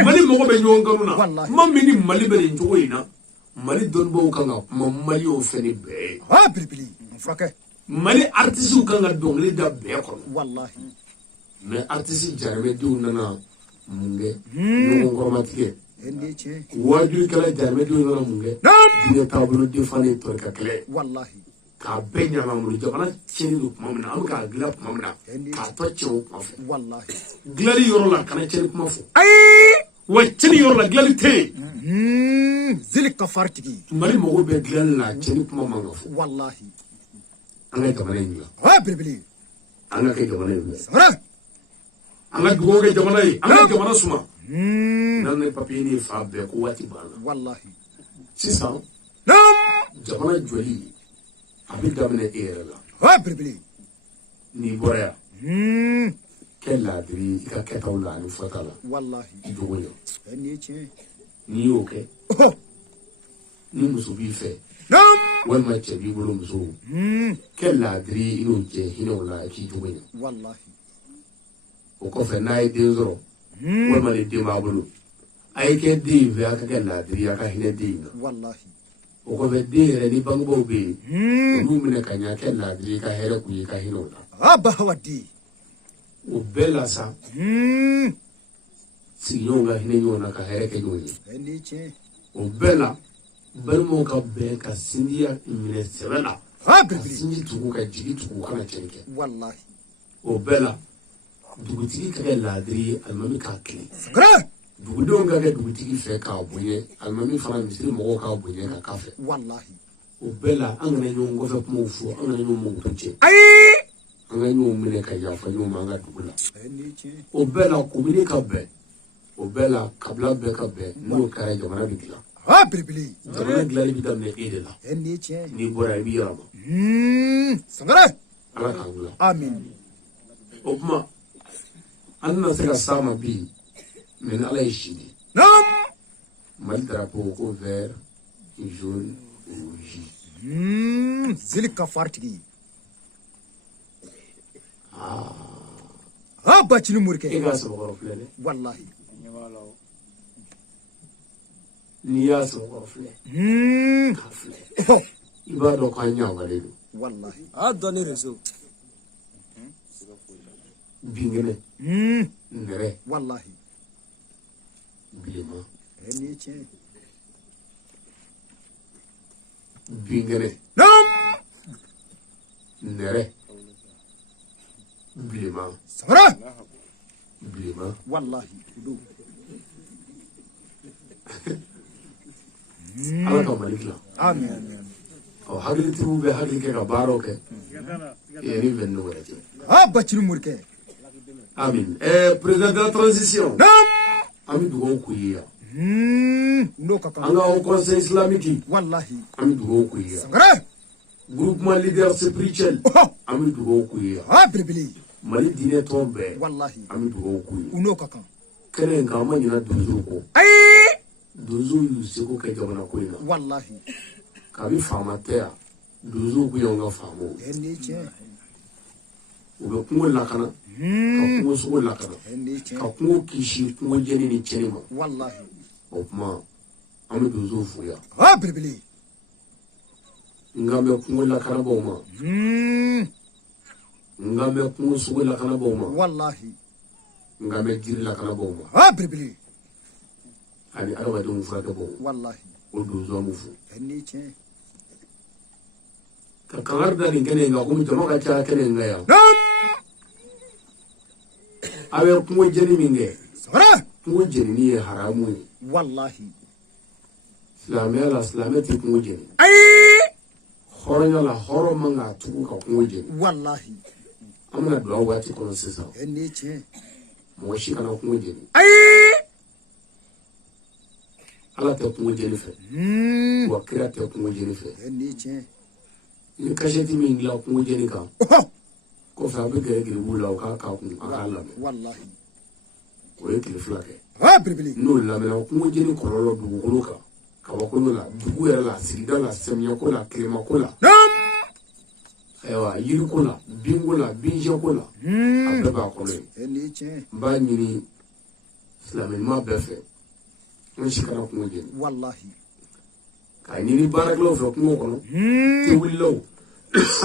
Mali mɔgɔ bɛ ɲɔgɔn kanu na kuma min ni Mali bɛ nin cogo in na Mali dɔnnibaw kan ka kuma Mali y'o fɛ ni bɛɛ ye Mali artiste kan ka dɔnkili da bɛɛ kɔnɔ mais artiste jarabɛdenw nana mun kɛ ɲɔgɔn kɔrɔmatigɛ wajurukɛla jarabɛdenw nana mun kɛ diinɛ taabolo defane tɔri ka kɛlɛ k'a bɛɛ ɲagami bolo jamana tiɲɛni don tuma min na an bɛ k'a dilan tuma min na k'a tɔ tiɲɛ o kuma fɛ dilanli yɔrɔ la kana tiɲɛni kuma fɔ wa tiɲɛni yɔrɔ la dilanli tɛ yen zili ka faritigi Mali mago bɛ dilanli la tiɲɛni kuma man kan fɔ an ka jamana in dilan an ka kɛ jamana in dilan an ka dugawu kɛ jamana ye an ka jamana suma n'an ne papiye ni fa bɛɛ ko waati banna sisan jamana jɔli a bɛ daminɛ e yɛrɛ la n'i bɔra yan kɛ laadiri i ka kɛtaw la ani fɔta la i jogo ɲɛ n'i y'o kɛ ni muso b'i fɛ walima cɛ b'i bolo muso kɛ laadiri i n'o cɛ hinɛw la i k'i jogo ɲɛ o kɔfɛ n'a ye den sɔrɔ walima ni den b'a bolo a ye kɛ den in fɛ a ka kɛ laadiri a ka hinɛ den in na o kɔfɛ den yɛrɛ ni bangebaw bɛ yen olu minɛ ka ɲɛ kɛ laadiri ka hɛrɛ k'u ye ka hinɛ o la o bɛɛ la sa sigiɲɔgɔnw ka hinɛ ɲɔgɔn na ka hɛrɛ kɛ ɲɔgɔn ye o bɛɛ la balimaw ka bɛn ka sinjiya minɛ sɛbɛ la ka sinji tugu ka jigi tugu kana cɛnni kɛ o bɛɛ la dugutigi ka kɛ laadiri ye alimami k'a kelen dugudenw ka kɛ dugutigi fɛ k'a bonya alimami fana misiri mɔgɔw k'a bonya ka k'a fɛ o bɛɛ la an kana ɲɔgɔn kɔfɛ kumaw fɔ an kana ɲɔgɔn mankutu cɛ an ka ɲɔgɔn minɛ ka yafa ɲɔgɔn ma an ka dugu la o bɛɛ la komini ka bɛn o bɛɛ la kabila bɛɛ ka bɛn n'o kɛra jamana bɛ dilan jamana dilanli bɛ daminɛ e de la n'i bɔra i b'i yɛrɛ ma ala k'an dilan o kuma an tɛna se ka s'a ma bi mais ni ala ye si di Mali drapeau ko vert jaune rouge zili ka faritigi bacini morikɛ e ka sɔrɔkɔrɔ filɛ dɛ n'i y'a sɔrɔkɔrɔ filɛ k'a filɛ i b'a dɔn k'an ɲagalen don dɔnni réseau binkɛnɛ nɛrɛ bilenman binkɛnɛ nɛrɛ bilenman bilenman ala ka Mali dilan hakilitigiw bɛ hakili kɛ ka baaraw kɛ yani 29 wɛrɛ cɛ bacini morikɛ amin président de la transition an bɛ dugawu k'u ye yan an ka haut conseil islamique an bɛ dugawu k'u ye yan groupement leader spirituel an bɛ dugawu k'u ye yan Mali diinɛ tɔn bɛɛ an bɛ dugawu k'u ye kɛnɛ in kan an ma ɲinɛ donsow kɔ donsow y'u seko kɛ jamana ko in na kabi faama tɛ yan donsow kun y'anw ka faamaw u bɛ kungo lakana ka kungo sogo lakana ka kungo kisi kungo jɛni ni cɛni ma o kuma an bɛ donsow fo yan nka bɛ kungo lakanabaw ma nka bɛ kungo sogo lakanabaw ma nka bɛ jiri lakanabaw ma ani adamadenw furakɛbaw o donso an b'u fo ka kangari da nin kɛnɛ in kan komi jama ka ca kɛnɛ in kan yan a bɛ kungo jɛni min kɛ kungo jeni ni haramu ni wallahi silamɛ tɛ kungo jeni ayi hɔrɔnya la hɔrɔn man ka tugu ka kungo jeni wallahi an bɛna don a waati kɔnɔ sisan ni tiɲɛ mɔgɔ si kana kungo jeni ayi ala tɛ kungo jeni fɛ wa kira tɛ kungo jeni fɛ ni tiɲɛ ni kasɛti min dilan kungo jeni kan kɔfɛ a bɛ gɛrɛ giribu la o k'a k'a kun a k'a lamɛn wallahi o ye tile fila kɛ belebele n'o lamɛnna kungo jeni kɔlɔlɔ dugukolo kan kabakolo la dugu yɛrɛ la sigida la samiyɛko la tilemako la ayiwa yiriko la binko la binjɛko la a bɛɛ b'a kɔnɔ ye ni tiɲɛ n b'a ɲini silamɛɲuman bɛɛ fɛ n si kana kungo jeni wallahi k'a ɲini baarakɛlaw fɛ kungo kɔnɔ tewulilaw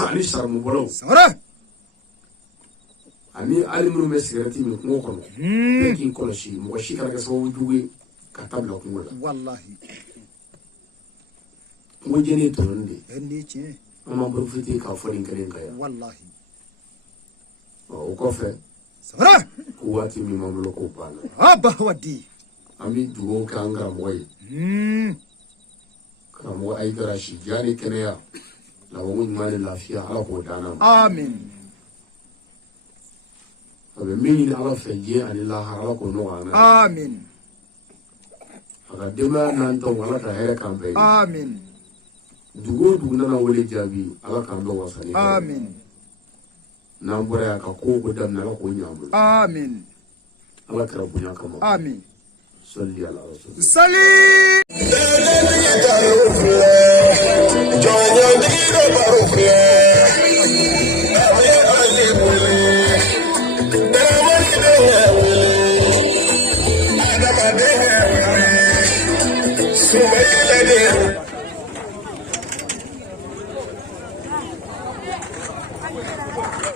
ani saramubɔlaw samara ani hali minnu bɛ sigɛrɛti min kungo kɔnɔ bɛɛ k'i kɔlɔsi mɔgɔ si kana kɛ sababu jugu ye ka taa bila kungo la wallahi kungo jeni ye tɔnɔni de ye ni tiɲɛ an ma porofite k'a fɔ nin kelen kan yan wallahi o kɔfɛ samara ko waati min b'an bolo k'o banna bahawadi an bɛ dugawu kɛ an karamɔgɔ ye karamɔgɔ ayidara si diya ni kɛnɛya labanko ɲuman ni lafiya ala k'o d'an ma amin a bɛ min ɲini ala fɛ diɲɛ ani lahara ala k'o nɔgɔya an na amin a ka denbaya n'an taw ala ka hɛrɛ k'an bɛɛ ye amin dugu o dugu nana wele jaabi ala k'an bɛɛ wasa ni hɛrɛ amin n'an bɔra yan ka kow ko daminɛ ala k'o ɲɛ an bolo amin ala kɛra bonya kama amin sɔli ala rasul sali